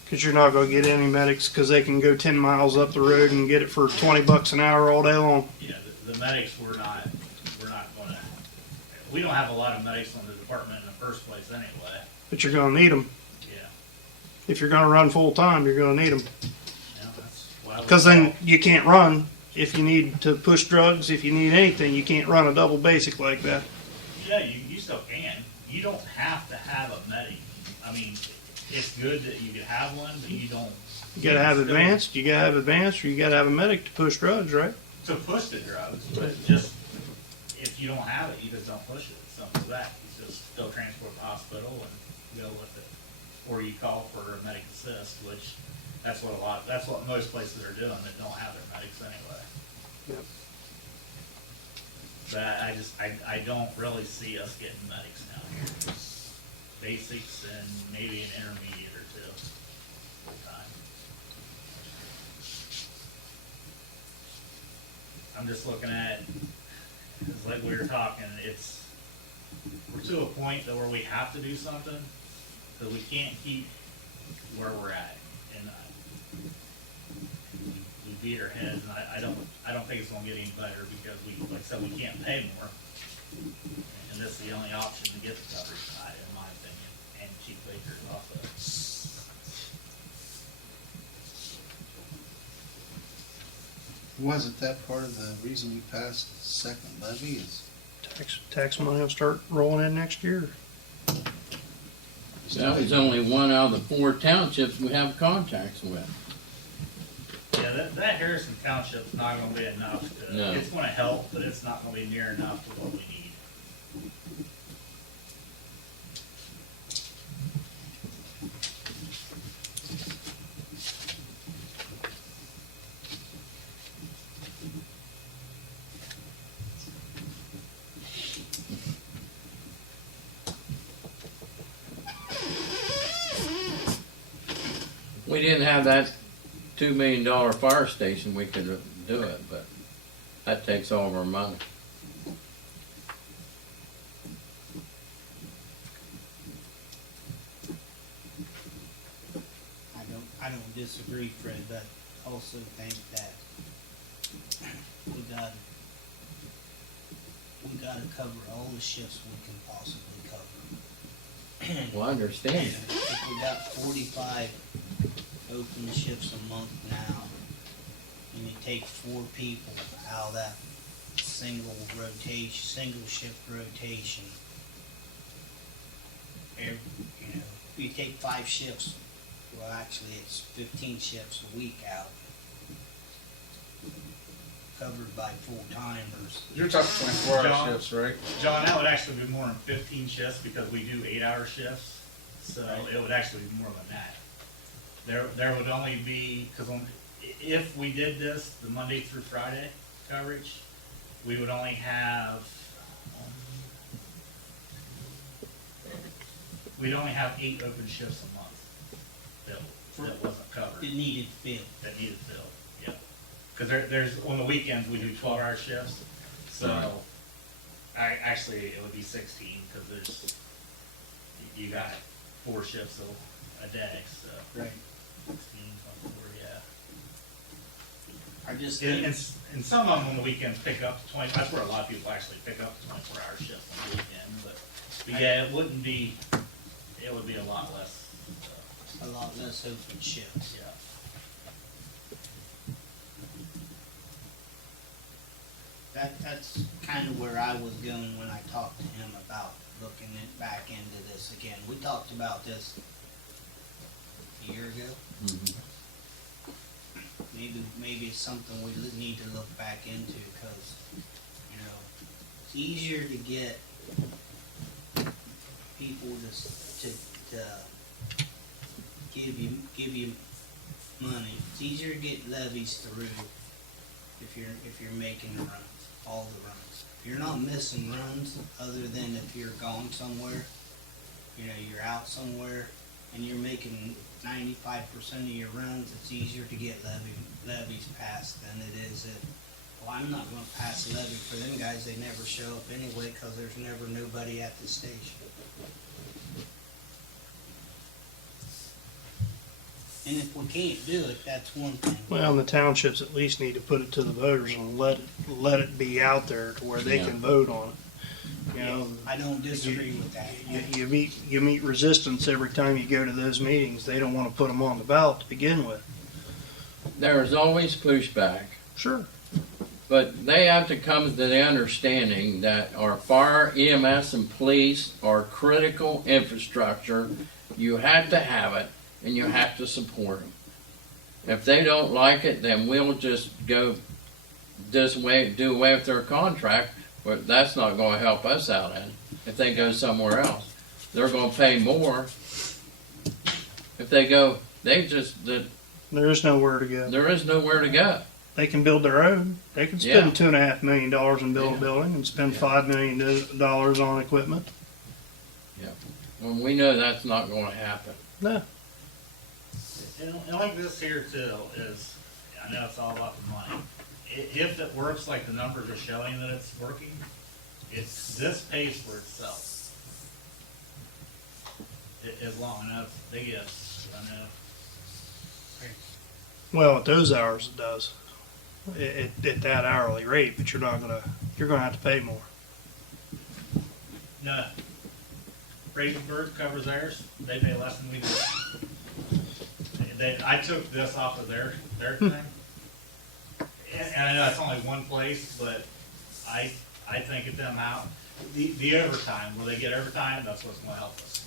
Cause you're not gonna get any medics, cause they can go 10 miles up the road and get it for $20 an hour all day long. Yeah, the medics, we're not gonna, we don't have a lot of medics on the department in the first place anyway. But you're gonna need them. Yeah, If you're gonna run full time, you're gonna need them. yeah, that's why. Cause then you can't run if you need to push drugs, if you need anything, you can't run a double basic like that. Yeah, you still can. You don't have to have a medic. I mean, it's good that you could have one, but you don't. You gotta have still- advanced, or you gotta have a medic to push drugs, right? To push the drugs, but just, if you don't have it, you just don't push it. Simple as that. You just go transport to the hospital and go with it. Or you call for a medic assist, which that's what most places are doing that don't have their medics anyway. Yep. But I don't really see us getting medics down here. Basics and maybe an intermediate or 2 full time. I'm just looking at, it's like we were talking, we're to a point that where we have to do something, because we can't keep where we're at. And we beat our heads, and I don't think it's gonna get any better, because like I said, we can't pay more. And this is the only option to get the coverage side, in my opinion, and Chief Baker also. Wasn't that part of the reason we passed the second levy is? Tax money will start rolling in next year. That was only 1 out of the 4 townships we have contacts with. Yeah, that Harrison Township's not gonna be enough to, No. it's gonna help, but it's not gonna be near enough to what we need. we didn't have that $2 million fire station, we could do it, but that takes all of our money. I don't disagree, Fred, but I also think that we gotta cover all the shifts we can possibly cover. Well, I understand. If we got 45 open shifts a month now, and you take 4 people out of that single shift rotation, if you take 5 shifts, well, actually, it's 15 shifts a week out, covered by full-timers. You're talking 24-hour John? shifts, right? John, that would actually be more than 15 shifts because we do 8-hour shifts, so Right. it would actually be more than that. There would only be, because if we did this, the Monday through Friday coverage, we would only have, we'd only have 8 open shifts a month that wasn't covered, It needed filled. that needed filled, yeah. Because there's, on the weekends, we do 12-hour shifts, so actually, it would be 16, because there's, you got 4 shifts a day, so. Right. 16, 24, yeah. I just And, think, and some of them on the weekends pick up to 20, that's where a lot of people actually pick up to 24-hour shifts on the weekend, but yeah, it would be a lot less, a lot less open shifts. yeah. That's kind of where I was going when I talked to him about looking back into this again. We talked about this a year ago. Maybe it's something we need to look back into, because, it's easier to get people to give you money. It's easier to get levies through if you're making the runs, all the runs. If you're not missing runs, other than if you're gone somewhere, you're out somewhere, and you're making 95% of your runs, it's easier to get levies passed than it is if, well, I'm not gonna pass a levy for them guys, they never show up anyway, cause there's never nobody at the station. And if we can't do it, that's one thing. Well, and the townships at least need to put it to the voters and let it be out there to where they Yeah. can vote on it. I don't disagree with that. You meet resistance every time you go to those meetings. They don't want to put them on the ballot to begin with. There's always pushback, Sure. but they have to come to the understanding that our fire, EMS, and police are critical infrastructure. You have to have it, and you have to support them. If they don't like it, then we'll just go do away with their contract, but that's not going to help us out in. If they go somewhere else, they're going to pay more. If they go, there There is nowhere to go. is nowhere to go. They can build their own. They can spend $2.5 million and build a building and spend $5 million on equipment. When we know that's not going to happen. No. And like this here too is, I know it's all about the money. If it works like the numbers are showing that it's working, this pays for itself. As long enough they get enough. Well, at those hours it does. At that hourly rate, but you're gonna have to pay more. No. Bradenburg covers theirs. They pay less than we do. I took this off of their thing. And I know it's only one place, but I think at them out, the overtime, will they get overtime? That's what's gonna help us.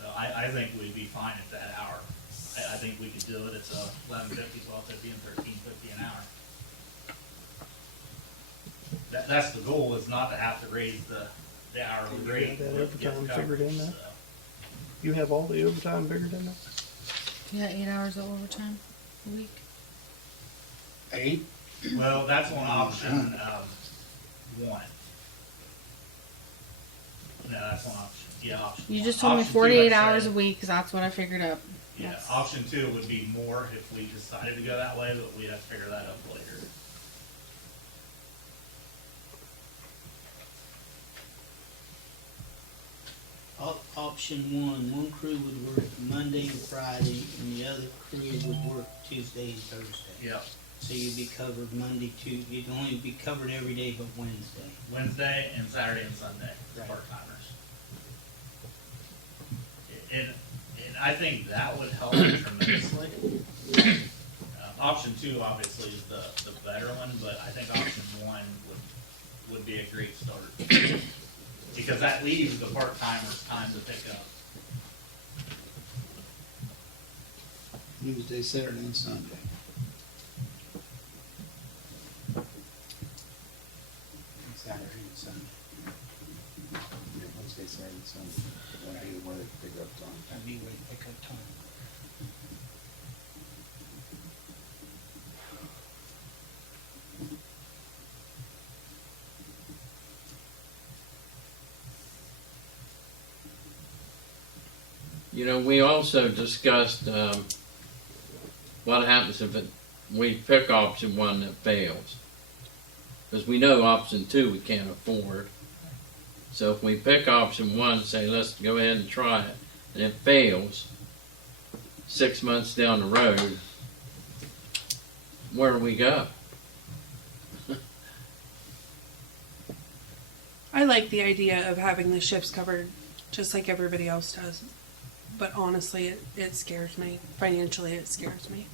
So I think we'd be fine at that hour. I think we could do it. It's $11.50, $12.50, and $13.50 an hour. That's the goal, is not to have to raise the hourly You rate. have that but get overtime coverage, figured in there? so. You have all the overtime figured in there? Yeah, 8 hours of overtime a week. 8? Well, that's on option, 1. No, that's on option, yeah, option. You just one. told me Option two, 48 like I hours said, a week, 'cause that's what I figured up. Yeah, Yes. option 2 would be more if we decided to go that way, but we'd have to figure that out later. Option one crew would work Monday and Friday, and the other crew would work Tuesday and Thursday. Yeah. So you'd be covered Monday, Tuesday, you'd only be covered every day but Wednesday. Wednesday and Saturday and Sunday, Right. part-timers. And I think that would help tremendously. Option 2 obviously is the better one, but I think option 1 would be a great start. Because that leaves the part-timers time to pick up. Tuesday, Saturday, and Sunday. Saturday and Sunday. Yeah, Wednesday, Saturday, and Sunday. That'd be where they pick up time. That'd be where you pick up time. You know, we also discussed what happens if we pick option 1 that fails. Because we know option 2 we can't afford. So if we pick option 1 and say, let's go ahead and try it, and it fails, 6 months down the road, where do we go? I like the idea of having the shifts covered just like everybody else does. But honestly, it scares me. Financially, it scares me.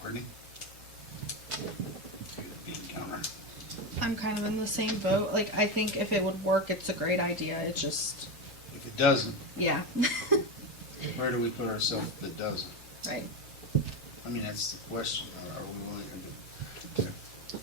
Courtney? Bean counter. I'm kind of in the same boat. Like, I think if it would work, it's a great idea. It just, If it doesn't, yeah. where do we put ourselves if it doesn't? Right. I mean, that's the question. Are we willing to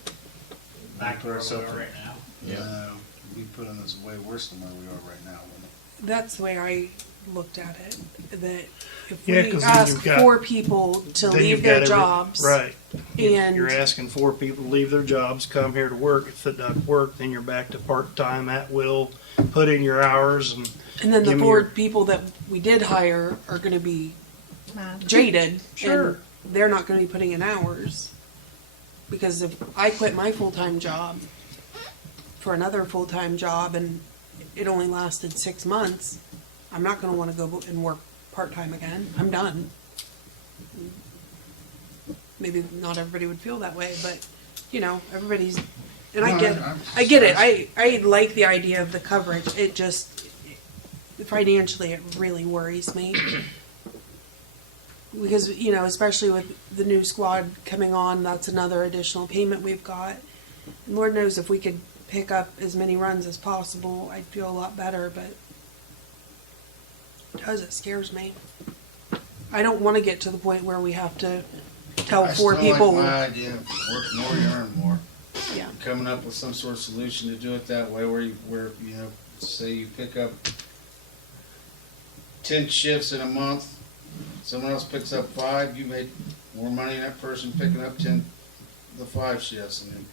Back to where we ourselves are right now. Yeah. we putting us way worse than where we are right now, wouldn't it? That's the way I looked at it. That if Yeah, we 'cause then ask you've got- 4 people to Then leave you've their got jobs, Right. and You're asking 4 people to leave their jobs, come here to work. If it doesn't work, then you're back to part-time at will, put in your hours and then the give me 4 your- people that we did hire are going to be Mad. jaded, Sure. and they're not going to be putting in hours. Because if I quit my full-time job for another full-time job and it only lasted 6 months, I'm not going to want to go and work part-time again. I'm done. Maybe not everybody would feel that way, but you know, everybody's, and I No, get, I'm- I get it. I like the idea of the coverage. It just, financially, it really worries me. Because, you know, especially with the new squad coming on, that's another additional payment we've got. And Lord knows if we could pick up as many runs as possible, I'd feel a lot better, but it does, it scares me. I don't want to get to the point where we have to tell I 4 still people. like my idea, if you work more, you earn more. Yeah. Coming up with some sort of solution to do it that way, where you know, say you pick up 10 shifts in a month, someone else picks up 5, you make more money than that person picking up the 5 shifts, and then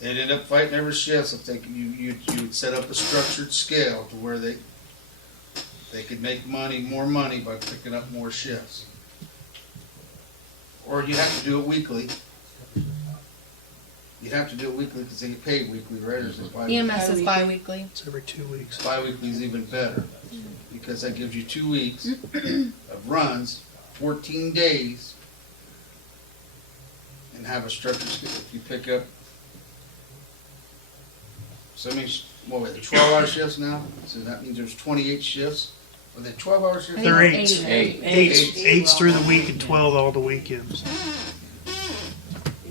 they'd end up fighting every shift. If you would set up a structured scale to where they could make more money by picking up more shifts. Or you have to do it weekly. You'd have to do it weekly because they get paid weekly, right? Or is it bi-weekly? EMS is bi-weekly. it's every 2 weeks. Bi-weekly is even better because that gives you 2 weeks of runs, 14 days, and have a structured schedule. If you pick up, so that means, what was it, 12-hour shifts now? So that means there's 28 shifts. Are they 12-hour shifts? They're 8. Eight. 8's through the week and 12 all the weekends.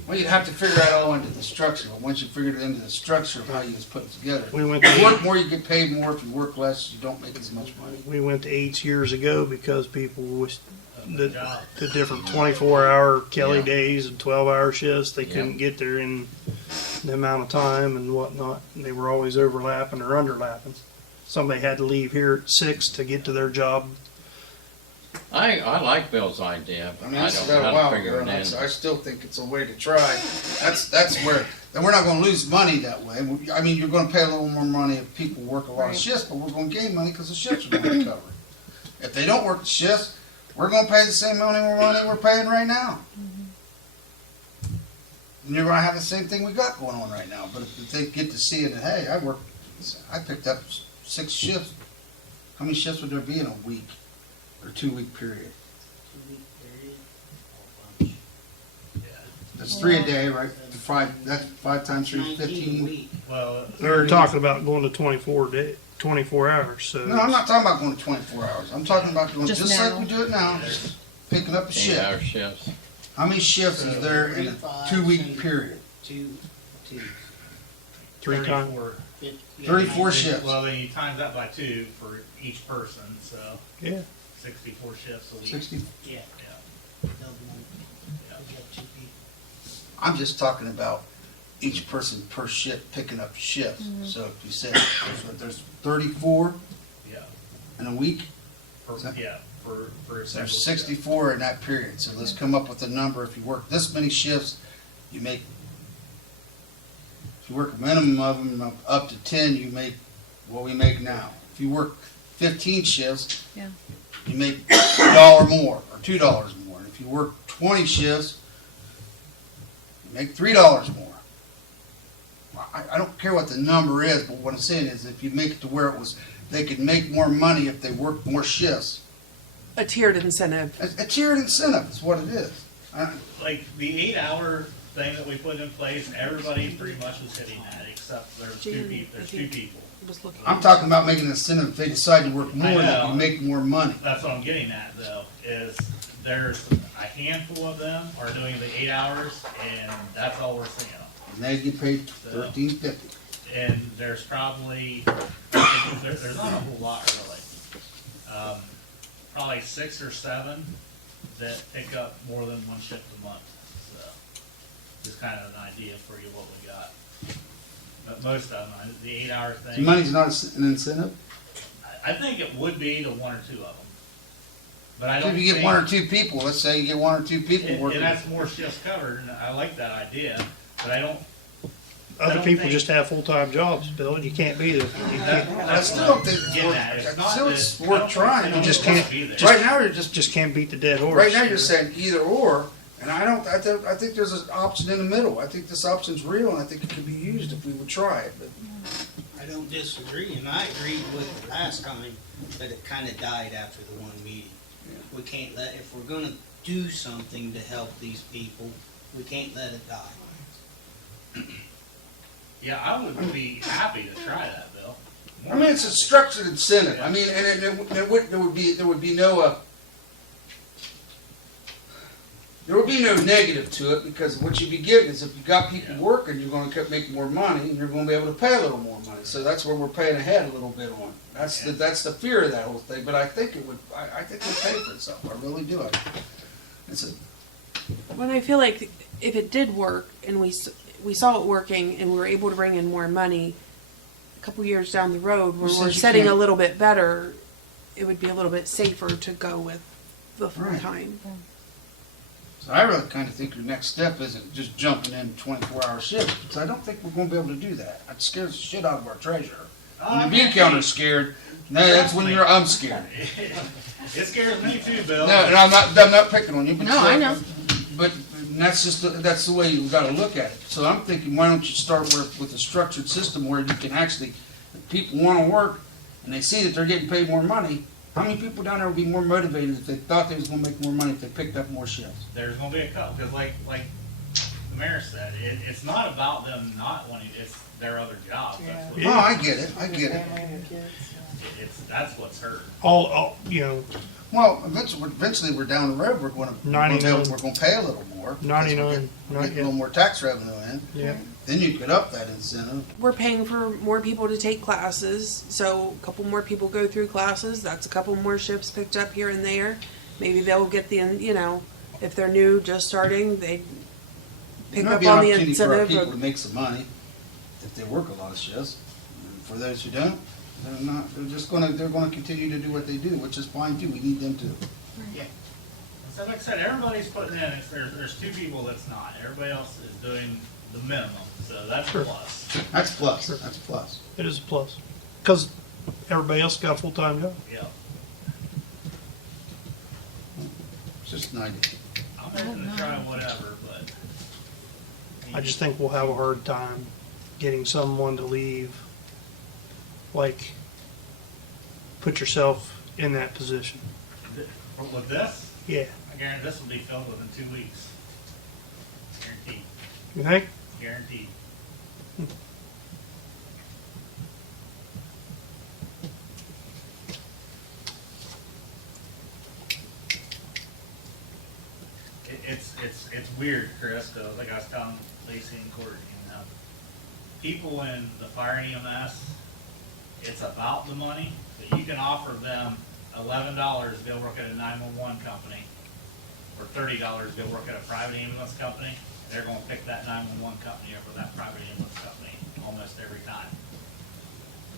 Well, you'd have to figure out all into the structure, but once you figured it into the structure of how you was putting it together, We went if you work to more, you get paid more. If you work less, you don't make as much money. we went to 8s years ago because people the, job. the different 24-hour Kelly Yeah. days and 12-hour shifts. They couldn't get there in the amount of time and whatnot. And they were always overlapping or underlapping. Somebody had to leave here at 6 to get to their job. I like Bill's idea. I mean, I that's don't about know a how while to figure ago, it and in. I still think it's a way to try. That's where, then we're not gonna lose money that way. I mean, you're gonna pay a little more money if people work a lot of Right. shifts, but we're gonna gain money because the shifts are gonna be covered. If they don't work the shifts, we're gonna pay the same money we're paying right now. And you're gonna have the same thing we got going on right now, but if they get to see it, and hey, I picked up 6 shifts. How many shifts would there be in a week or 2-week period? 2-week period, a whole bunch. That's 3 a day, right? That's 5 times 3, 19 a 15. week. Well, They were talking about going to 24 hours. So No, I'm not talking about going to 24 hours. I'm talking about doing Just just like now. we do it now, just picking up a 8-hour shift. shifts. How many shifts is there in a 35 2-week period? Two. 3 times. 34. 34 shifts. Well, then you times that by 2 for each person, so Yeah. 64 shifts a week. 60. Yeah, Yeah. double. Yeah. We got 2 people. I'm just talking about each person per shift picking up shifts. So if you said there's 34 Yeah. in a week, For, Is that- yeah. For a so single there's shift. 64 in that period. So let's come up with a number. If you work this many shifts, you make. If you work a minimum of them up to 10, you make what we make now. If you work 15 shifts, Yeah. you make $1 more or $2 more. And if you work 20 shifts, you make $3 more. I don't care what the number is, but what I'm saying is if you make it to where they could make more money if they worked more shifts. A tiered incentive. A tiered incentive is what it is. Like the 8-hour thing that we put in place, everybody pretty much was hitting that, except there's two Jan, people. There's I think- 2 people. Was looking. I'm talking about making an incentive if they decide to work more, I they know. can make more money. That's what I'm getting at, though, is there's a handful of them are doing the 8 hours, and that's all we're seeing. And they get paid $13.50. And there's probably there's not a whole lot really. Probably 6 or 7 that pick up more than 1 shift a month. So just kind of an idea for you what we got. But most of them, the 8-hour So thing. money's not an incentive? I think it would be to 1 or 2 of them. But I So don't. if you get think- 1 or 2 people, let's say you get 1 or 2 people And working. that's more shifts covered, and I like that idea, but I don't. I Other don't people think- just have full-time jobs, Bill. You can't be there. You can't, I still don't think Get that. It's not still that- it's I worth don't trying. think You they just don't can't. wanna be there. Right now, you're just can't beat the dead horse. right now you're saying either or, and I think there's an option in the middle. I think this option's real, and I think it could be used if we would try it. But I don't disagree, and I agreed with the last time that it kind of died after the 1 meeting. We can't if we're gonna do something to help these people, we can't let it die. Yeah, I would be happy to try that, Bill. I mean, it's a structured incentive. I mean, and there would be no negative to it, because what you'd be getting is if you got people working, you're going to make more money, and you're going to be able to pay a little more money. So that's where we're paying ahead a little bit on. That's the fear of that whole thing. But I think it would. I think it would pay for itself. I really do. When I feel like if it did work and we saw it working and we were able to bring in more money, a couple years down the road when Who we're says you setting a can't? little bit better, it would be a little bit safer to go with the full Right. time. So I really kind of think your next step isn't just jumping in 24-hour shifts, because I don't think we're going to be able to do that. It scares the shit out of our treasurer. When the bee counter's scared, that's when I'm scared. It scares me too, Bill. No, and I'm not picking on you, but No, I know. But that's the way you got to look at it. So I'm thinking, why don't you start with a structured system where you can actually, if people want to work and they see that they're getting paid more money. How many people down there would be more motivated if they thought they was going to make more money if they picked up more shifts? There's gonna be a couple, because like the mayor said, it's not about them not wanting, it's their other jobs. That's what- Oh, I get it. That's what's hurt. all you know, Well, eventually we're down the road. We're going to 99. we're going to pay a little more. because 99, we're getting a little more tax revenue in. yeah. Then you could up that incentive. We're paying for more people to take classes, so a couple more people go through classes. That's a couple more shifts picked up here and there. maybe they'll get the, if they're new, just starting, they pick It might up be an on the opportunity for our incentive. people to make some money if they work a lot of shifts. And for those who don't, they're gonna continue to do what they do, which is fine too. We need them to. So like I said, everybody's putting in, there's two people that's not, everybody else is doing the minimum, so that's a Sure. plus. That's plus, that's plus. It is a plus. Because everybody else got a full-time job. Yeah. It's just 90. I'm open to try whatever, but. I just think we'll have a hard time getting someone to leave. Like, put yourself in that position. With this, Yeah. I guarantee this will be filled within 2 weeks. Guaranteed, You think? guaranteed. It's weird, Chris, 'cause like I was telling Lacey and Courtney, people in the fire and EMS, it's about the money, but you can offer them $11 to go work at a 911 company, or $30 to go work at a private ambulance company. They're gonna pick that 911 company over that private ambulance company almost every time.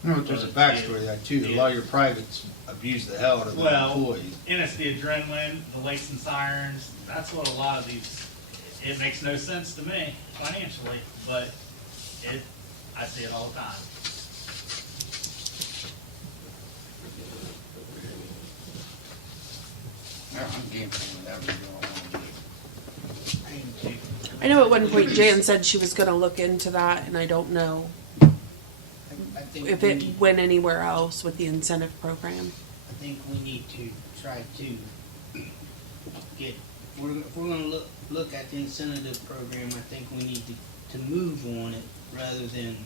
You know, there's a backstory to that too. A lot of your privates abuse the hell out of their employees. And it's the adrenaline, the lights and sirens, that's what a lot of these, it makes no sense to me financially, but I see it all the time. Yeah, I'm game for whatever you want to do. I know at one point Jan said she was gonna look into that, and I don't know I think if we it need- went anywhere else with the incentive program. I think we need to try to get, if we're gonna look at the incentive program, I think we need to move on it rather than,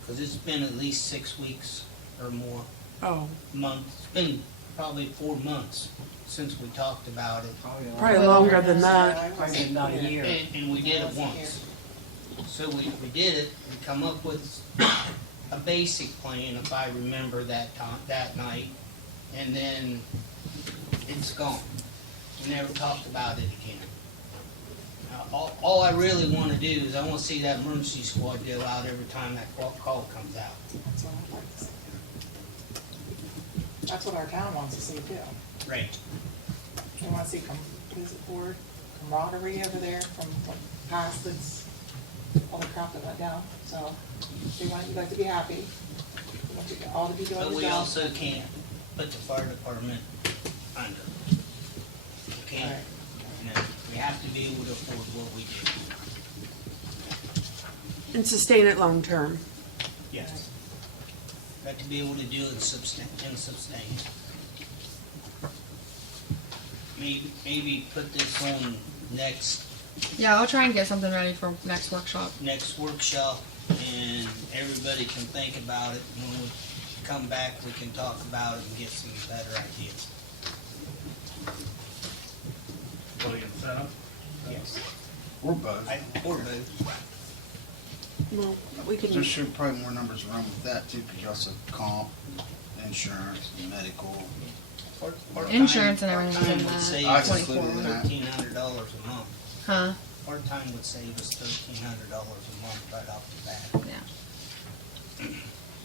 because it's been at least 6 weeks or more, Oh, months, it's been probably 4 months since we talked about it. probably longer than that. Probably about a year. And we did it once. So we did it, we come up with a basic plan, if I remember that time, that night, and then it's gone. We never talked about it again. Now, all I really wanna do is I wanna see that emergency squad go out every time that call comes out. That's what I'd like to see. That's what our town wants to see too. Right. They want to see board camaraderie over there from what past that's all the crap that went down. So they want you guys to be happy. They want you all to be doing But the we job. also can't put the fire department under. We can't, Right. you know, we have to be able to afford what we do. And sustain it long term. Yes. Got to be able to do it and sustain. Maybe put this on next Yeah, I'll try and get something ready for next workshop. workshop, and everybody can think about it. And when we come back, we can talk about it and get some better ideas. For the incentive, Yes. Or both. Or both. Well, we There can, should probably more numbers around with that too, because you also comp, insurance, and medical. Insurance and everything Part-time in would that save I us included in that. $1,300 a month. Huh? Part-time would save us $1,300 a month right off the bat Yeah.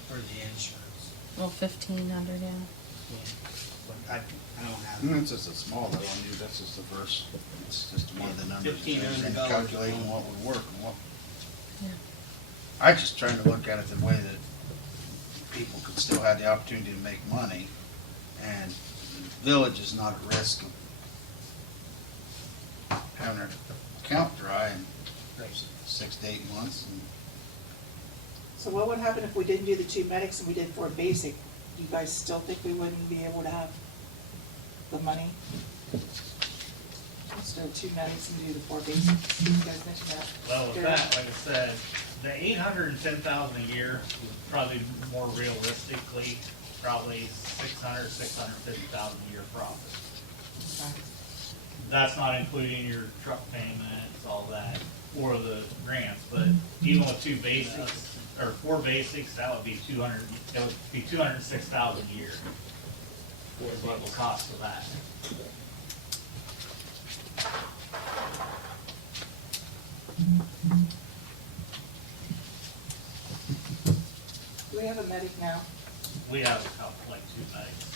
for the insurance. Well, 1,500, yeah. Yeah. But I don't have. It's just a small little, I mean, that's just the first, it's just one of the numbers. $1,500 And calculating what would work and what. Yeah. I just trying to look at it the way that people could still have the opportunity to make money, and the village is not at risk of having their account dry in 6 to 8 months. And So what would happen if we didn't do the 2 medics and we did 4 basic? You guys still think we wouldn't be able to have the money? Let's do 2 medics and do the 4 basic. You guys mentioned that. well, with that, like I said, the 810,000 a year is probably more realistically, probably 650,000 a year profit. Okay. That's not including your truck payments, all that, or the grants, but even with 2 basics, or 4 basics, that would be 206,000 a year. Is what it will cost for that. we have a medic now? We have a couple, like 2 bags.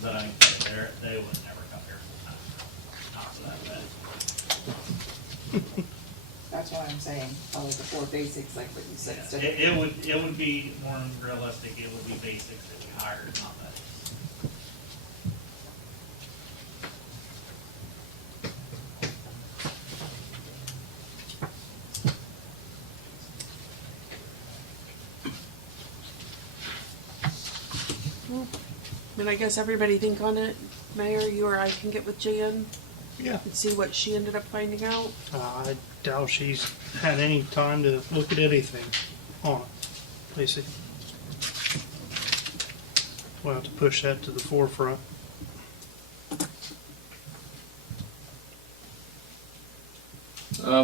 But I can tell you, they would never come here full time. Not for that bad. That's what I'm saying, probably the 4 basics, like what you said. Yeah, so- it would be more realistic, it would be basics that we hired, not that. And I guess everybody think on it. Mayor, you or I can get with Jan Yeah. and see what she ended up finding out. I doubt she's had any time to look at anything on it, Lacey. We'll have to push that to the forefront.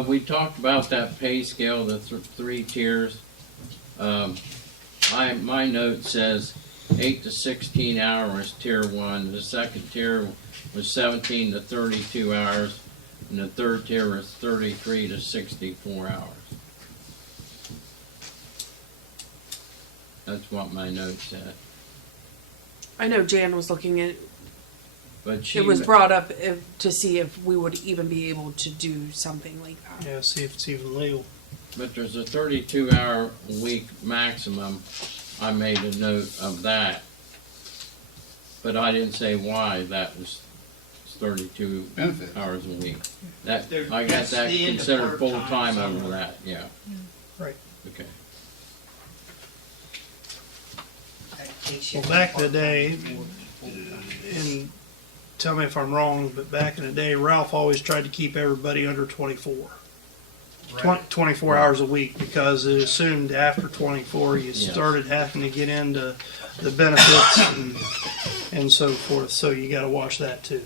We talked about that pay scale, the 3 tiers. My note says 8 to 16 hours, tier 1. The second tier was 17 to 32 hours, and the third tier was 33 to 64 hours. That's what my note said. I know Jan was looking at, But she it was brought up to see if we would even be able to do something like that. Yeah, see if it's even legal. But there's a 32-hour a week maximum. I made a note of that. But I didn't say why that was 32 Benefit. hours a week. That, There- I got that's that the end of considered part-time full-time over somewhere. that, yeah. Right. Okay. That takes you Well, back in the from day, part-time to full-time. and tell me if I'm wrong, but back in the day, Ralph always tried to keep everybody under 24. Right. 24 hours a week, because it assumed after 24 you Yes. started having to get into the benefits and so forth. So you got to watch that too,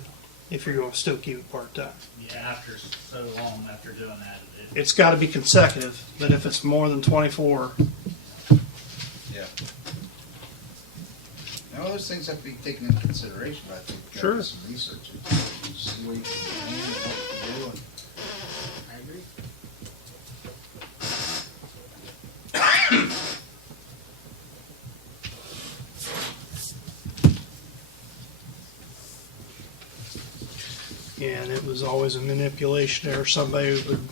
if you're going to still keep it part time. Yeah, after so long after doing that, It's got to be consecutive, but if it's more than 24, Yeah. Now, those things have to be taken into consideration, but I think we've got to Sure. do some research and see what you can and what to do. And I agree. and it was always a manipulation there. Somebody would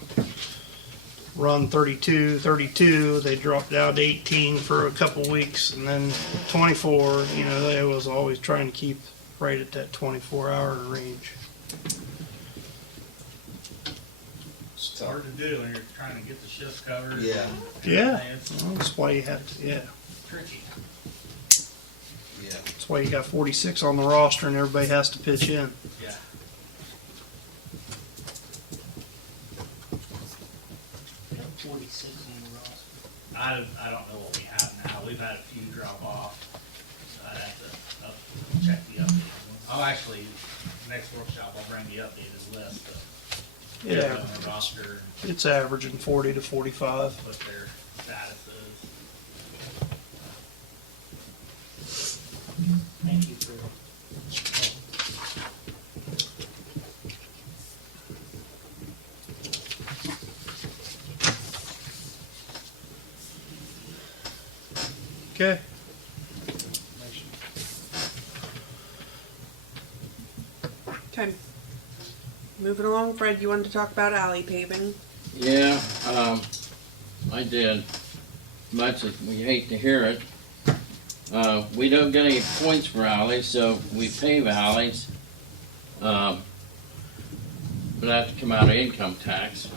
run 32, they dropped down to 18 for a couple weeks, and then 24. You know, they was always trying to keep right at that 24-hour range. it's it's tough. hard to do when you're trying to get the shifts covered. Yeah. and Yeah, everything. It's well, that's why you have to. Yeah, tricky. Yeah. that's why you got 46 on the roster, and everybody has to pitch in. Yeah. We have 46 on the roster. I don't know what we have now. We've had a few drop off. So I'd have to check the updated ones. I'll actually, next workshop, I'll bring the updated list of Yeah, everyone on the roster it's averaging 40 to 45. and what their status is. Thank you for. Okay. Okay. Moving along, Fred, you wanted to talk about alley paving. Yeah, I did. Much as we hate to hear it. We don't get any points for alleys, so we pave alleys. But that to come out of income tax.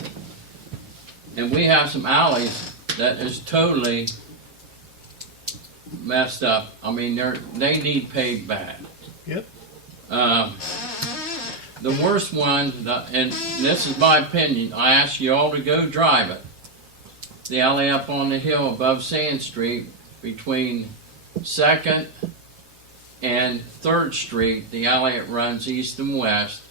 And we have some alleys that is totally messed up. I mean, they need paved bad. Yep. The worst one, and this is my opinion, I ask you all to go drive it. The alley up on the hill above Sand Street between 2nd and 3rd Street, the alley that runs east and west.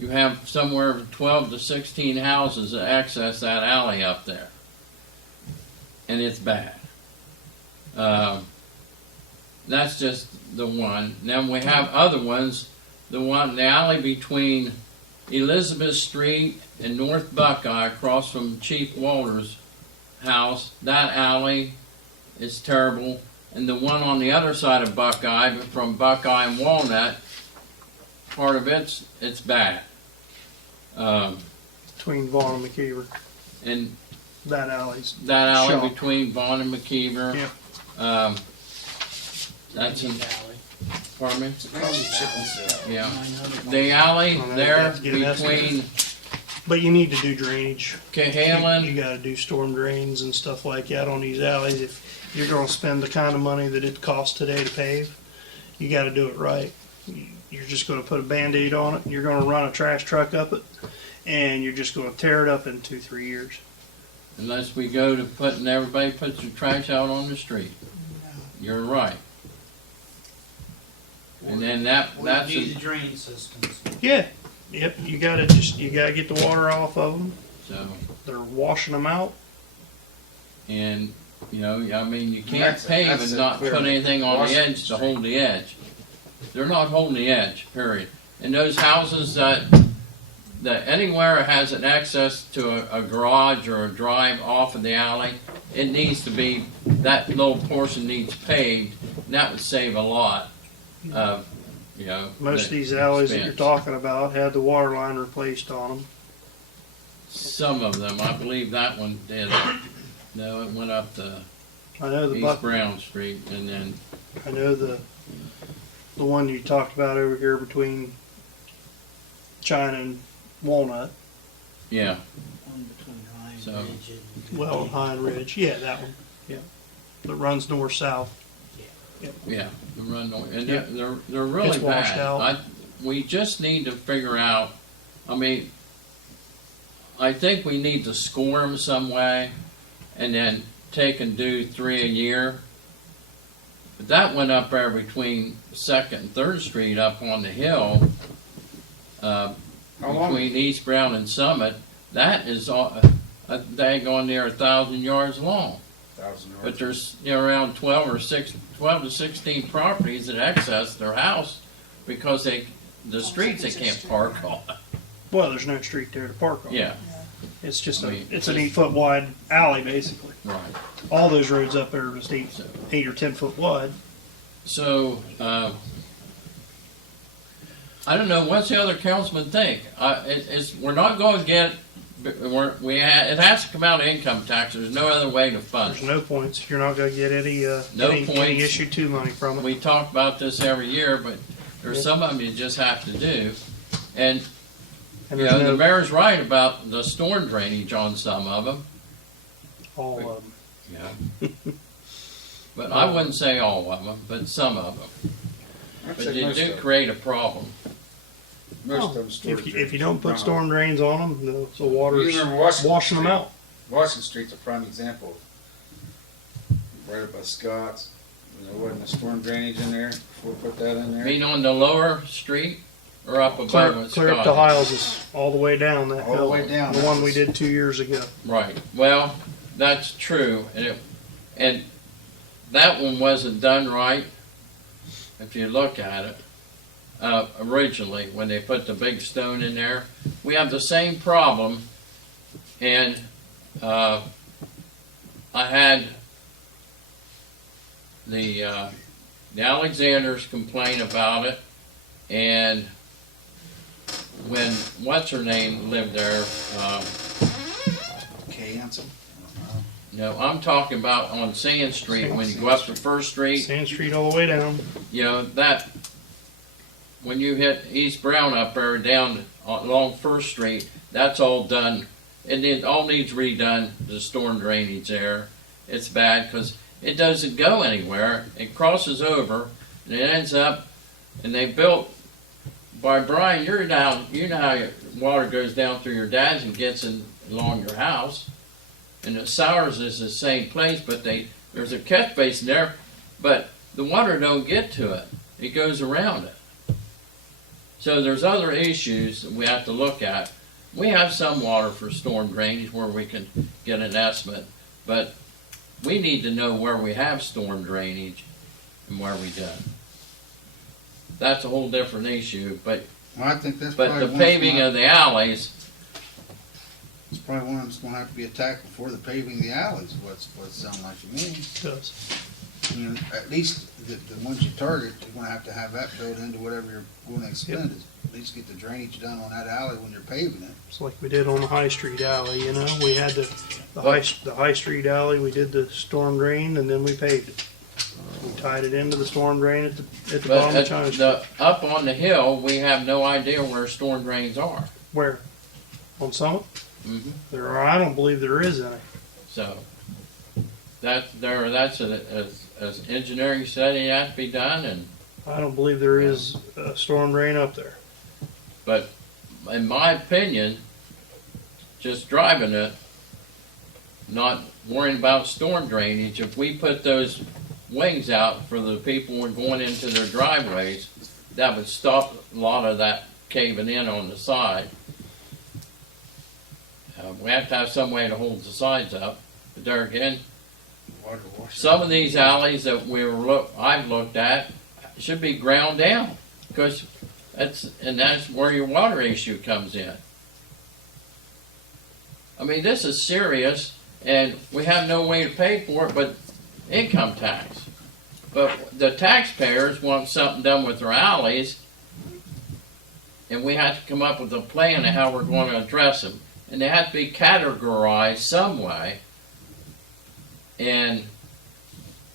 You have somewhere 12 to 16 houses that access that alley up there. And it's bad. That's just the one. Then we have other ones. The alley between Elizabeth Street and North Buckeye, across from Chief Walter's house, that alley is terrible. And the one on the other side of Buckeye, from Buckeye and Walnut, part of it's bad. Between Vaughn and McKeever. And That alley's. that alley Shop. between Vaughn and McKeever. Yeah. That's in, Valley. pardon me? Yeah. I know that The alley I know, there that's getting between But you need to do drainage. You Cahalan, gotta do storm drains and stuff like that on these alleys. If you're gonna spend the kind of money that it costs today to pave, you gotta do it right. You're just gonna put a Band-Aid on it, you're gonna run a trash truck up it, and you're just gonna tear it up in 2-3 years. unless we go to putting, everybody puts their trash out on the street. You're right. And then that's, need the drain systems. Yeah, yep, you gotta get the water off of them. so, They're washing them out. and, you know, I mean, you can't That's pave that's and a not clear put anything on the Washington edge to Street. hold the edge. They're not holding the edge, period. And those houses that anywhere it has an access to a garage or a drive off of the alley, it needs to be, that little portion needs paved, and that would save a lot of, you know. Most of the these alleys that you're expense. talking about had the water line replaced on them. Some of them, I believe that one did. No, it went up to I know the East Brown Street, and then, I know the one you talked about over here between China and Walnut. yeah, One between High So- Ridge and. Well, Pine Ridge, yeah, that one, yeah. That runs north-south. yeah, the run, and Yeah. they're really It's washed bad. out. We just need to figure out, I mean, I think we need to score them some way, and then take and do 3 a year. But that went up there between Second and Third Street up on the hill, How long? between East Brown and Summit. That is all, they going near 1,000 yards long. 1,000 yards. But there's, you know, around 12 to 16 properties that access their house because the streets they can't park on. Well, there's no street there to park on. Yeah, It's just I mean, it's an 8-foot wide alley, basically. right. All those roads up there are just 8 or 10 foot wide. So, I don't know, what's the other councilman think? We're not going to get, it has to come out of income tax, there's no other way to fund There's it. no points. You're not gonna get any, No any points. issue 2 money from it. We talk about this every year, but there's some of them you just have to do. And, And you there's know, the no, mayor's right about the storm drainage on some of them. all of them. Yeah. But I wouldn't say all of them, but some of them. I'd But say they most do of them. create a problem. Most of them storage If you don't put drains. storm drains on them, the You water's remember Washington washing them Street? out. Washington Street's a prime example. Right up by Scott's. There wasn't a storm drainage in there before we put that in there. Mean on the lower street or up above Clear, with clear up to Scott? Hiles, all the way down that All the hill. way down. The one we did 2 years ago. Right. Well, that's true, and that one wasn't done right. If you look at it, originally when they put the big stone in there, we have the same problem, and I had the Alexanders complain about it, and when what's her name lived there. Okay, Hanson. No, I'm talking about on Sand Street, when you go up to First Street, Sand Street all the way down. you know, that, when you hit East Brown up there down along First Street, that's all done. And it all needs redone, the storm drainage there. It's bad because it doesn't go anywhere. It crosses over and it ends up, and they built, by Brian, you know how your water goes down through your dad's and gets in along your house. And the Sours is the same place, but there's a catch basin there, but the water don't get to it. It goes around it. So there's other issues that we have to look at. We have some water for storm drainage where we can get an estimate, but we need to know where we have storm drainage and where we don't. That's a whole different issue, but Well, I think that's But probably the one that's paving gonna- of the alleys, It's probably one that's gonna have to be attacked before the paving the alleys, what it sounds like to me. Does. I mean, at least the ones you target, you're gonna have to have that built into whatever you're gonna expend, is at least get the drainage done on that alley when you're paving it. It's like we did on the High Street alley, you know, we had the High Street alley, we did the storm drain and then we paved it. We tied it into the storm drain at the but bottom of at China Street. the, up on the hill, we have no idea where storm drains are. Where? On Summit? Mm-hmm. There are, I don't believe there is any. So, that's an engineering study that has to be done, and, I don't believe there is a storm drain up there. but in my opinion, just driving it, not worrying about storm drainage, if we put those wings out for the people who are going into their driveways, that would stop a lot of that caving in on the side. We have to have some way to hold the sides up, but there again, Water wash. some of these alleys that I've looked at should be ground down, because that's where your water issue comes in. I mean, this is serious, and we have no way to pay for it but income tax. But the taxpayers want something done with their alleys, and we have to come up with a plan of how we're going to address them. And they have to be categorized some way. And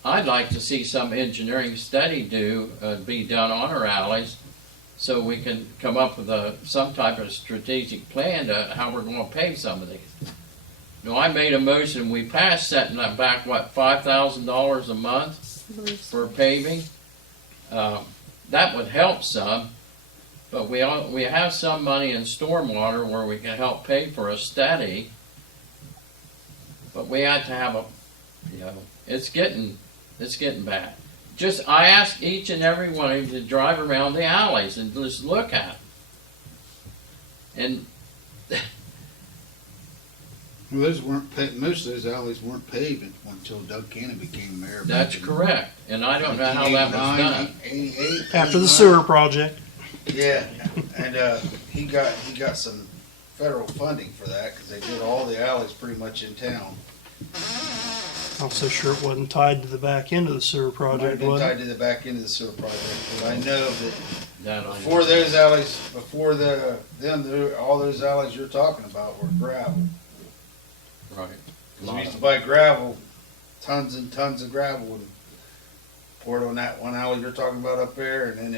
I'd like to see some engineering study be done on our alleys, so we can come up with some type of strategic plan to how we're going to pave some of these. You know, I made a motion, we passed setting that back, $5,000 a month for paving. That would help some, but we have some money in stormwater where we can help pay for a study. But we have to have it's getting bad. I ask each and every one of you to drive around the alleys and just look at them. And Well, those weren't most of those alleys weren't paved until Doug Cannon became mayor. that's correct. And I don't know how that was done. 88. After the sewer project. Yeah, and he got some federal funding for that because they did all the alleys pretty much in town. I'm so sure it wasn't tied to the back end of the sewer Might have project, been was tied it? to the back end of the sewer project, but I know that That I before know. those alleys, all those alleys you're talking about were gravel. Right. 'Cause we used to buy gravel, tons and tons of gravel, and pour it on that one alley you're talking about up there, and then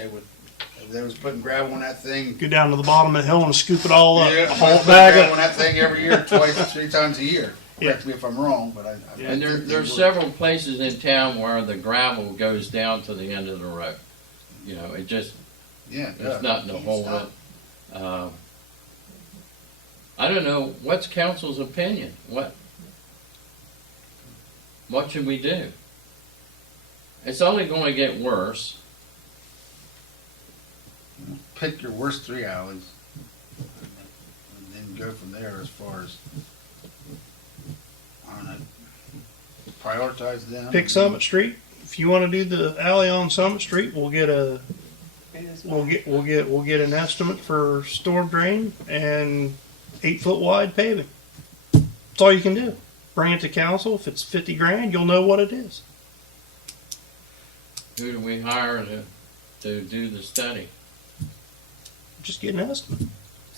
they was putting gravel on that thing. Go down to the bottom of the hill and scoop it all up. Yeah, Haul it put back gravel on up. that thing every year, twice, 3 times a year. Yeah. Correct me if I'm wrong, but I And think they there's were. several places in town where the gravel goes down to the end of the road. You know, it just, Yeah, there's nothing to hold it. I don't know, what's council's opinion? What should we do? It's only going to get worse. Pick your worst 3 alleys, and then go from there as far as, I don't know, prioritize them. Pick Summit Street. If you want to do the alley on Summit Street, we'll get an estimate for storm drain and 8-foot wide paving. That's all you can do. Bring it to council. If it's 50 grand, you'll know what it is. Who do we hire to do the study? Just get an estimate.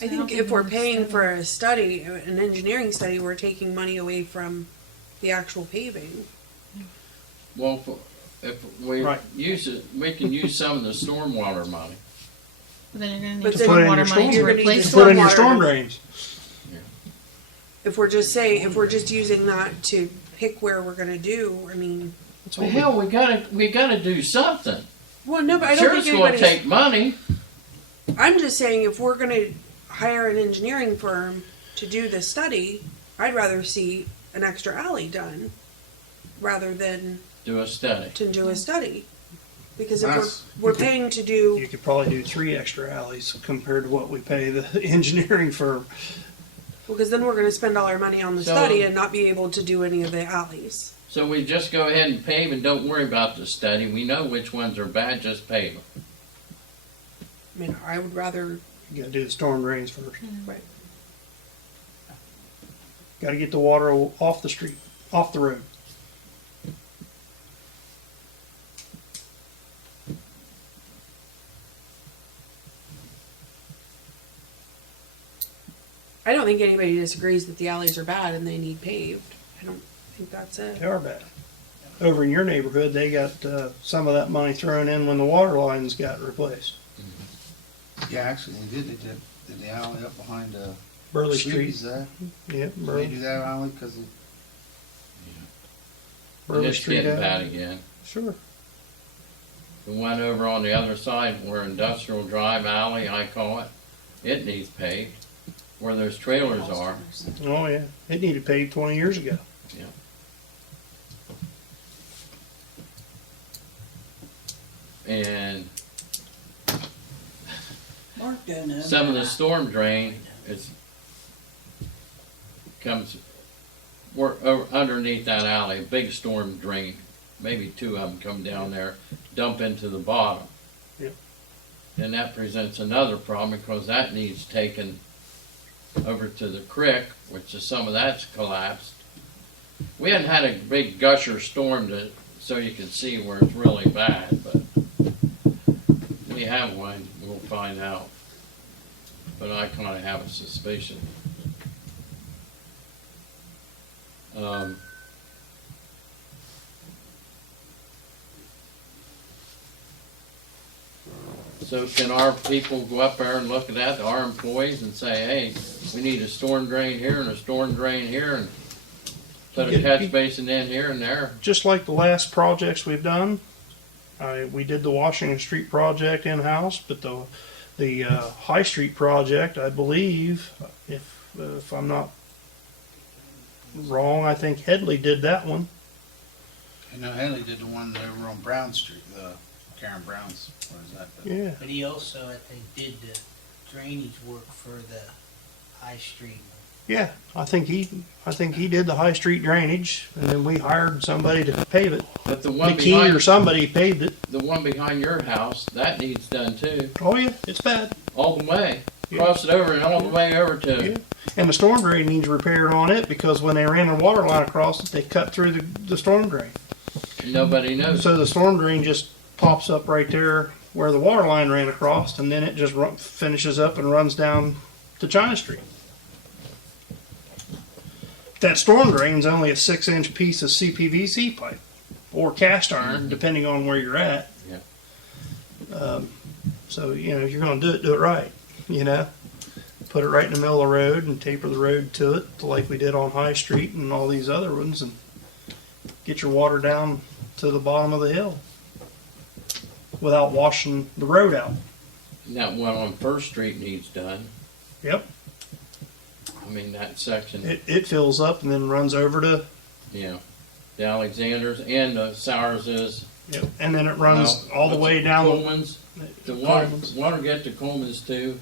I think if we're paying for a study, an engineering study, we're taking money away from the actual paving. Well, if we Right. use it, we can use some of the stormwater money. But then you're gonna need But to then put put in water your money to storm- replace Put Put it. in your Stormwater. storm drains. If we're just using that to pick where we're gonna do, I mean, That's Well, what hell, we gotta do something. well, no, but I Sure, don't it's think gonna anybody's. take money. I'm just saying if we're gonna hire an engineering firm to do this study, I'd rather see an extra alley done rather than Do a study. to do a study. Because if That's- we're paying to do, you could probably do 3 extra alleys compared to what we pay the engineering firm. because then we're gonna spend all our money on the So- study and not be able to do any of the alleys. So we just go ahead and pave and don't worry about the study. We know which ones are bad, just pave them. I mean, I would rather You gotta do the storm drains first. Right. Gotta get the water off the street, off the road. I don't think anybody disagrees that the alleys are bad and they need paved. I don't think that's it. They are bad. Over in your neighborhood, they got some of that money thrown in when the water lines got replaced. Yeah, actually, they did the alley up behind, Burley Street. Is that? Yeah, Did they Burley, do that alley because of, Burley It's Street. getting out. bad again. Sure. The one over on the other side where Industrial Drive Alley, I call it, it needs paved. Where those trailers are. Oh yeah, it needed paved 20 years ago. Yeah. And Mark don't know. some of the storm drain is comes underneath that alley. A big storm drain, maybe two of them come down there, dump into the bottom. Yep. Then that presents another problem because that needs taken over to the creek, which is some of that's collapsed. We hadn't had a big gusher storm so you can see where it's really bad, but we have one. We'll find out. But I kind of have a suspicion. So can our people go up there and look at that, our employees, and say, hey, we need a storm drain here and a storm drain here, and put a Get- catch basin in here and there? Just like the last projects we've done, we did the Washington Street project in-house, but the High Street project, I believe, if I'm not wrong, I think Headley did that one. you know, Haley did the one over on Brown Street, Karen Brown's, what is that? Yeah. But he also, I think, did the drainage work for the High Street. Yeah, I think he did the High Street drainage, and then we hired somebody to pave it. But the one McKee or behind, somebody paved it. the one behind your house, that needs done too, Oh yeah, it's bad. all the way. Yeah. Cross it over and all the way over to, Yeah. And the storm drain needs repaired on it because when they ran the water line across it, they cut through the storm drain. nobody knows. So the storm drain just pops up right there where the water line ran across, and then it just finishes up and runs down to China Street. That storm drain's only a 6-inch piece of CPVC pipe or cast iron, depending on where you're at. Yeah. So if you're going to do it right. Put it right in the middle of the road and taper the road to it, like we did on High Street and all these other ones, and get your water down to the bottom of the hill without washing the road out. That one on First Street needs done. Yep. I mean, that section, It fills up and then runs over to, yeah. The Alexanders and the Sourses. and then it runs all the way down. Coleman's. The water, Coleman's. water get to Coleman's too,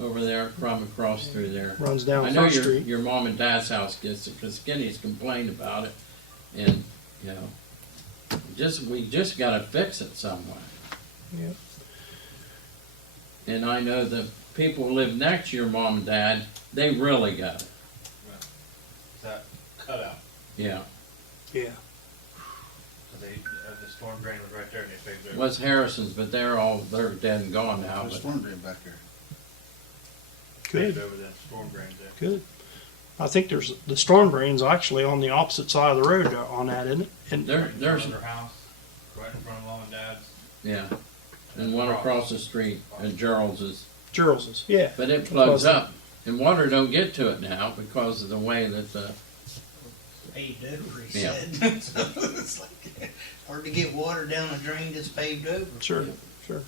over there, from across through there. Runs down I know First Street. your mom and dad's house gets it, because Skinny's complained about it, and, we just gotta fix it somewhere. Yep. And I know the people who live next to your mom and dad, they really got it, That cutout, yeah. Yeah. cause the storm drain was right there and they paved over. Was Harrison's, but they're dead and gone now, There's but, storm drain back there. Paved Good. over the storm drains there. Good. I think there's the storm drain's actually on the opposite side of the road on that, isn't it? And there's, Their house, right in front of mom and dad's. yeah. And one across the street, and Gerald's is. Gerald's, yeah. But it plugs up, and water don't get to it now because of the way that the, Paved over, he Yeah. said. So it's like hard to get water down a drain that's paved over. Sure, sure.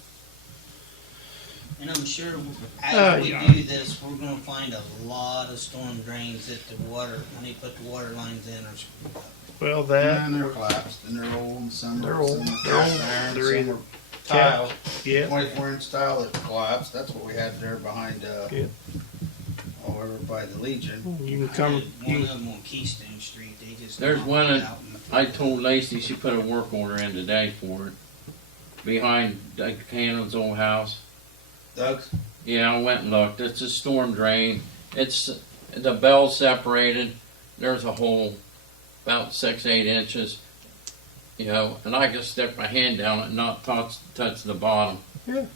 And I'm sure Oh, as we yeah. do this, we're gonna find a lot of storm drains that the water, when they put the water lines in, are screwed up. Well, that, And they're collapsed, and they're old, and some They're are, old. some are They're old. cast iron, They're some either are tile, yeah, 24-inch tile that collapsed, that's what we had there behind, Yeah. over by the Legion. you can I come, had you one can- of them on Keystone Street, they just. There's knocked one it that out in the I floor. told Lacey she put a work order in today for it. Behind Doug Cannon's old house. Doug's, Yeah, I went and looked. It's a storm drain. It's, the bell's separated. There's a hole about 6, 8 inches. You know, and I can stick my hand down it and not touch the bottom. Yeah.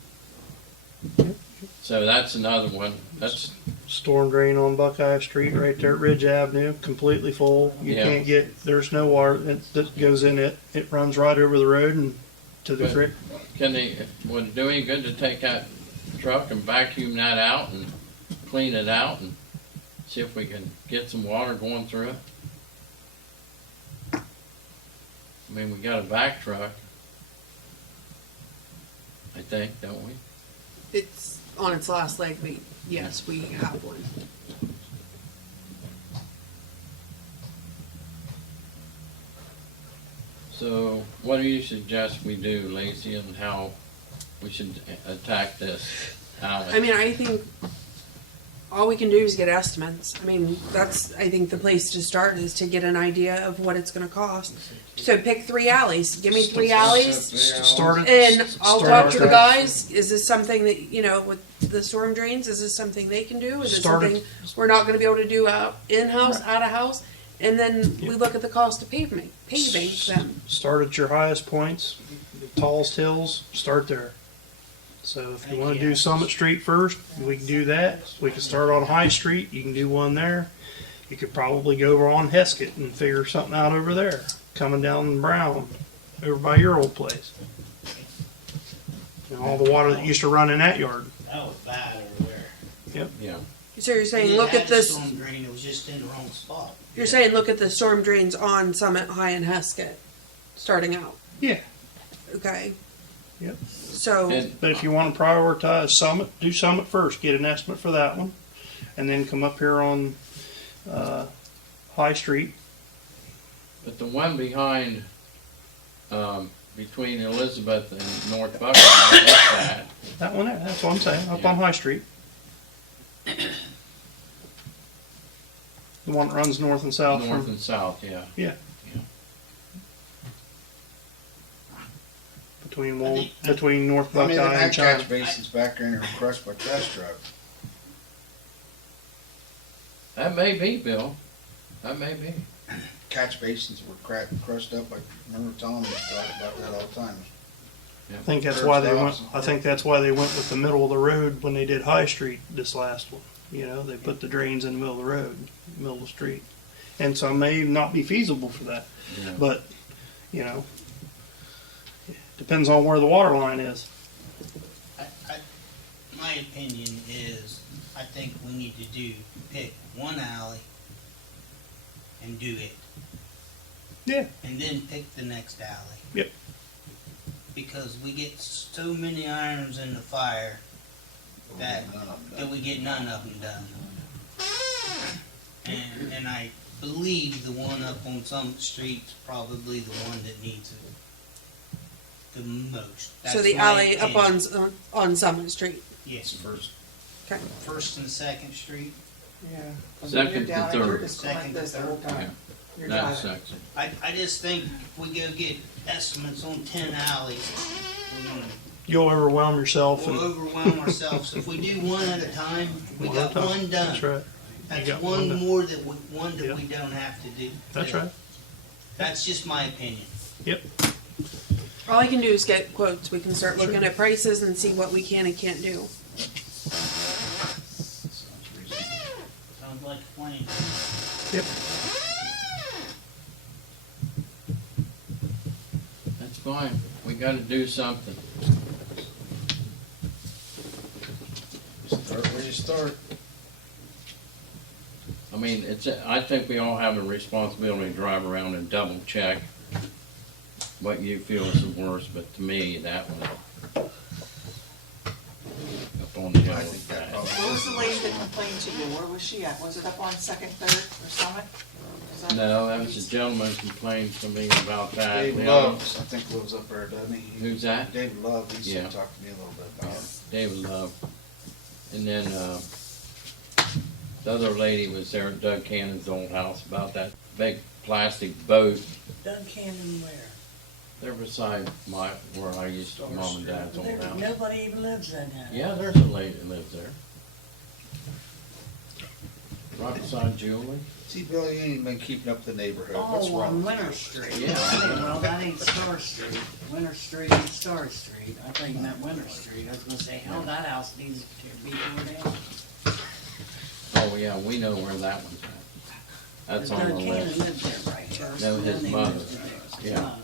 So that's another one. That's, Storm drain on Buckeye Street right there at Ridge Avenue, completely full. You Yeah. can't get, there's no water that goes in it. It runs right over the road and to the But- creek. can they, would it do any good to take that truck and vacuum that out and clean it out and see if we can get some water going through it? I mean, we got a vac truck, I think, don't we? It's on its last leg, but yes, we have one. So, what do you suggest we do, Lacey, and how we should attack this alley? I mean, I think all we can do is get estimates. I mean, that's, I think, the place to start is to get an idea of what it's gonna cost. So pick 3 alleys. Give me 3 alleys. Start it. And I'll start talk to it- the guys. Is this something that, you know, with the storm drains, is this something they can do? Is it Start it. something we're not gonna be able to do out in-house, out-of-house? And then we look at the cost of paving them. Start at your highest points, the tallest hills, start there. So if you want to do Summit Street first, we can do that. We can start on High Street, you can do one there. You could probably go over on Heskett and figure something out over there, coming down Brown, over by your old place. And all the water that used to run in that yard. That was bad over there. Yeah. So you're saying, It look had at the this, storm drain, it was just in the wrong spot. you're saying, look at the storm drains on Summit, High, and Heskett, starting out. Yeah. Okay. Yep. So, And, But if you want to prioritize Summit, do Summit first, get an estimate for that one. And then come up here on High Street. but the one behind, between Elizabeth and North Buckeye, what's that? That one there, that's what I'm saying, up on High Street. The one that runs north and south North from, and south, yeah. between North I mean, Buckeye that and China. catch basin's back there and they're crushed by trash truck. That may be, Bill. That may be. Catch basins were crushed up, like, remember Tom was talking about that all the time. I think that's why they went, I think that's why they went with the middle of the road when they did High Street this last one. You know, they put the drains in the middle of the road, middle of the street. And so it may not be feasible for that, Yeah. but, you know, depends on where the water line is. My opinion is, I think we need to pick one alley and do it. Yeah. And then pick the next alley. Yep. Because we get so many irons in the fire that we get none of them done. And I believe the one up on Summit Street's probably the one that needs it the most. so the my alley up opinion. on Summit Street. Yes, First, Okay. First and Second Street. Yeah. 'cause when Second you're to down, if you're third. just going like Second to this the third. whole time. You're That driving. section. I just think if we go get estimates on 10 alleys, we're gonna You'll overwhelm yourself we'll and. overwhelm ourselves. If we do one at a time, we One at got a time. one done. That's right. That's got one one done. more that we Yep. don't have to do. That's right. That's just my opinion. All I can do is get quotes. We can start looking at prices and see what we can and can't do. sounds reasonable. Sounds like a plan. Yep. That's fine. We gotta do something. Start where you start. I mean, I think we all have a responsibility to drive around and double check what you feel is the worst, but to me, that one up on the hill I is think that bad. probably What was the lady that complained to you? Where was she at? Was it up on Second, Third, or Summit? Is that- No, that was a gentleman complained to me about that. Dave The Loves, I think lives up there, doesn't he? Who's that? David Love, he Yeah. said, talked to me a little bit other- about it. David Love. And then, the other lady was there at Doug Cannon's old house about that big plastic boat. Doug Cannon where? They're beside where I used to, mom and dad's old house. Nobody even lives in that. Yeah, there's a lady that lives there. Right beside Julie. See, Billy, you ain't been keeping up the neighborhood. What's Oh, wrong on with you? Winter Street. Yeah. Well, that ain't Star Street. Winter Street ain't Star Street. I think that Winter Street. I was gonna say, hell, that house needs to be torn down. Oh, yeah, we know where that one's at. That's on the Doug Cannon list. lived there right first. That was and his then he mother. moved there. His Yeah. mother.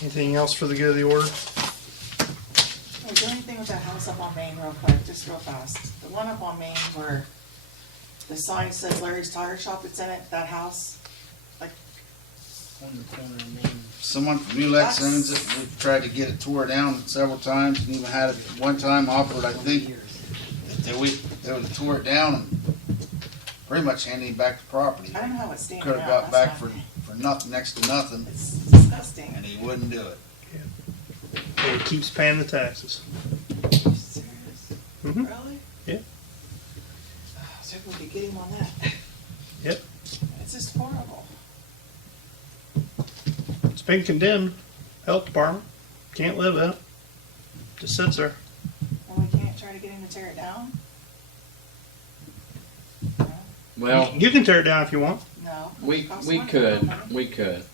Anything else for the good of the order? Hey, do anything with that house up on Main real quick, just real fast. The one up on Main where the sign says Larry's Tire Shop, it's in it, that house. On the corner of Main. Someone from Ulex owns it. We've tried to get it tore down several times and even had it one time offered, I think, that they would tore it down and pretty much handed him back the property. I don't know how it's standing Could out. have got back that's for not- nothing, next to nothing, It's disgusting. and he wouldn't do it. It keeps paying the taxes. Serious? Mhm. Really? Yeah. So we could get him on that. Yep. It's just horrible. It's been condemned. Health department. Can't live in it. Just sits there. And we can't try to get him to tear it down? No? Well, You can tear it down if you want. No. we Costs we money. could, we could.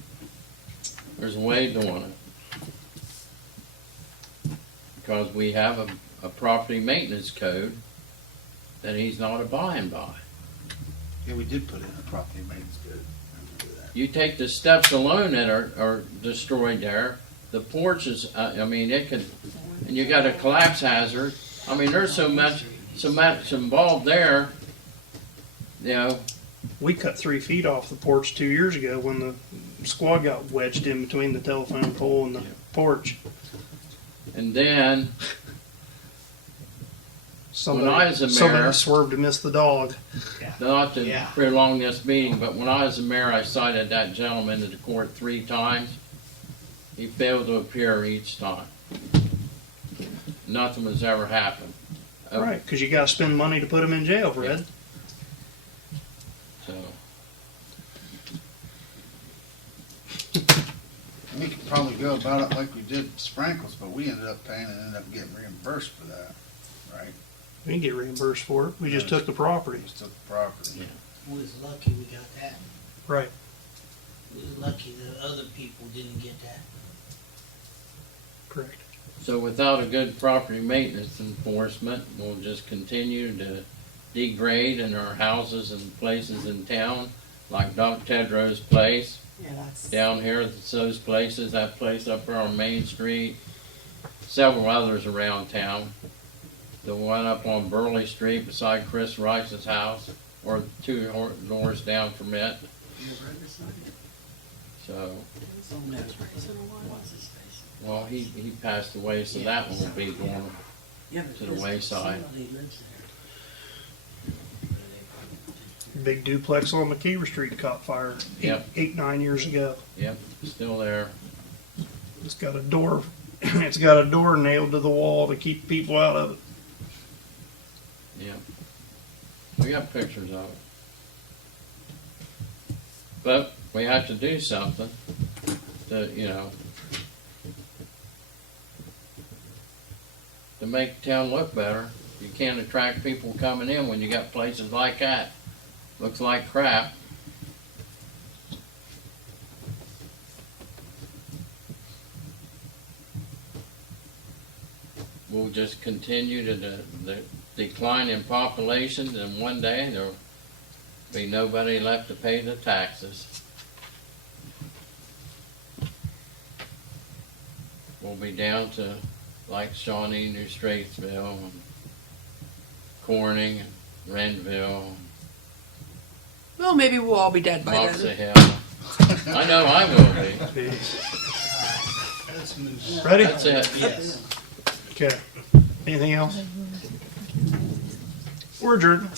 There's a way of doing it. Because we have a property maintenance code that he's not abiding by. Yeah, we did put in a property maintenance code. I remember that. You take the steps alone that are destroyed there, the porch is, I mean, it could, and you got a collapse hazard. I mean, there's so much involved there, you know. We cut 3 feet off the porch 2 years ago when the squad got wedged in between the telephone pole and the porch. And then, Somebody, When I was a somebody mayor- swerved to miss the dog. not to Yeah. prolong this meeting, but when I was the mayor, I cited that gentleman to the court 3 times. He failed to appear each time. Nothing was ever happened. Right, because you got to spend money to put him in jail, Fred. So, We could probably go about it like we did Sprinkles, but we ended up paying and ended up getting reimbursed for that, right? We didn't get reimbursed for it. We just took the property. Just took the property. Yeah. We was lucky we got that. Right. We was lucky the other people didn't get that. Correct. so without a good property maintenance enforcement, we'll just continue to degrade in our houses and places in town, like Doc Tedrow's place. Yeah, that's. Down here, it's those places, that place up there on Main Street, several others around town. The one up on Burley Street beside Chris Rice's house, or 2 doors down from it, Your brother's son? so, Oh, no. What's his face? well, he passed away, so that one will be going. Yeah, but To the this- wayside. Somebody lives there. Big duplex on McKeever Street caught fire Yep. 9 years ago. Yep, still there. It's got a door. It's got a door nailed to the wall to keep people out of it. Yep. We got pictures of it. But we have to do something to, to make the town look better. You can't attract people coming in when you got places like that. Looks like crap. We'll just continue to the decline in population, and one day there'll be nobody left to pay the taxes. We'll be down to like Shawnee, New Straitsville, and Corning, and Renville, Well, maybe we'll all be dead by Moxie then. Hill. I know I will be. Let's move. Ready? That's it. Yes. Okay. Anything else? We're adjourned.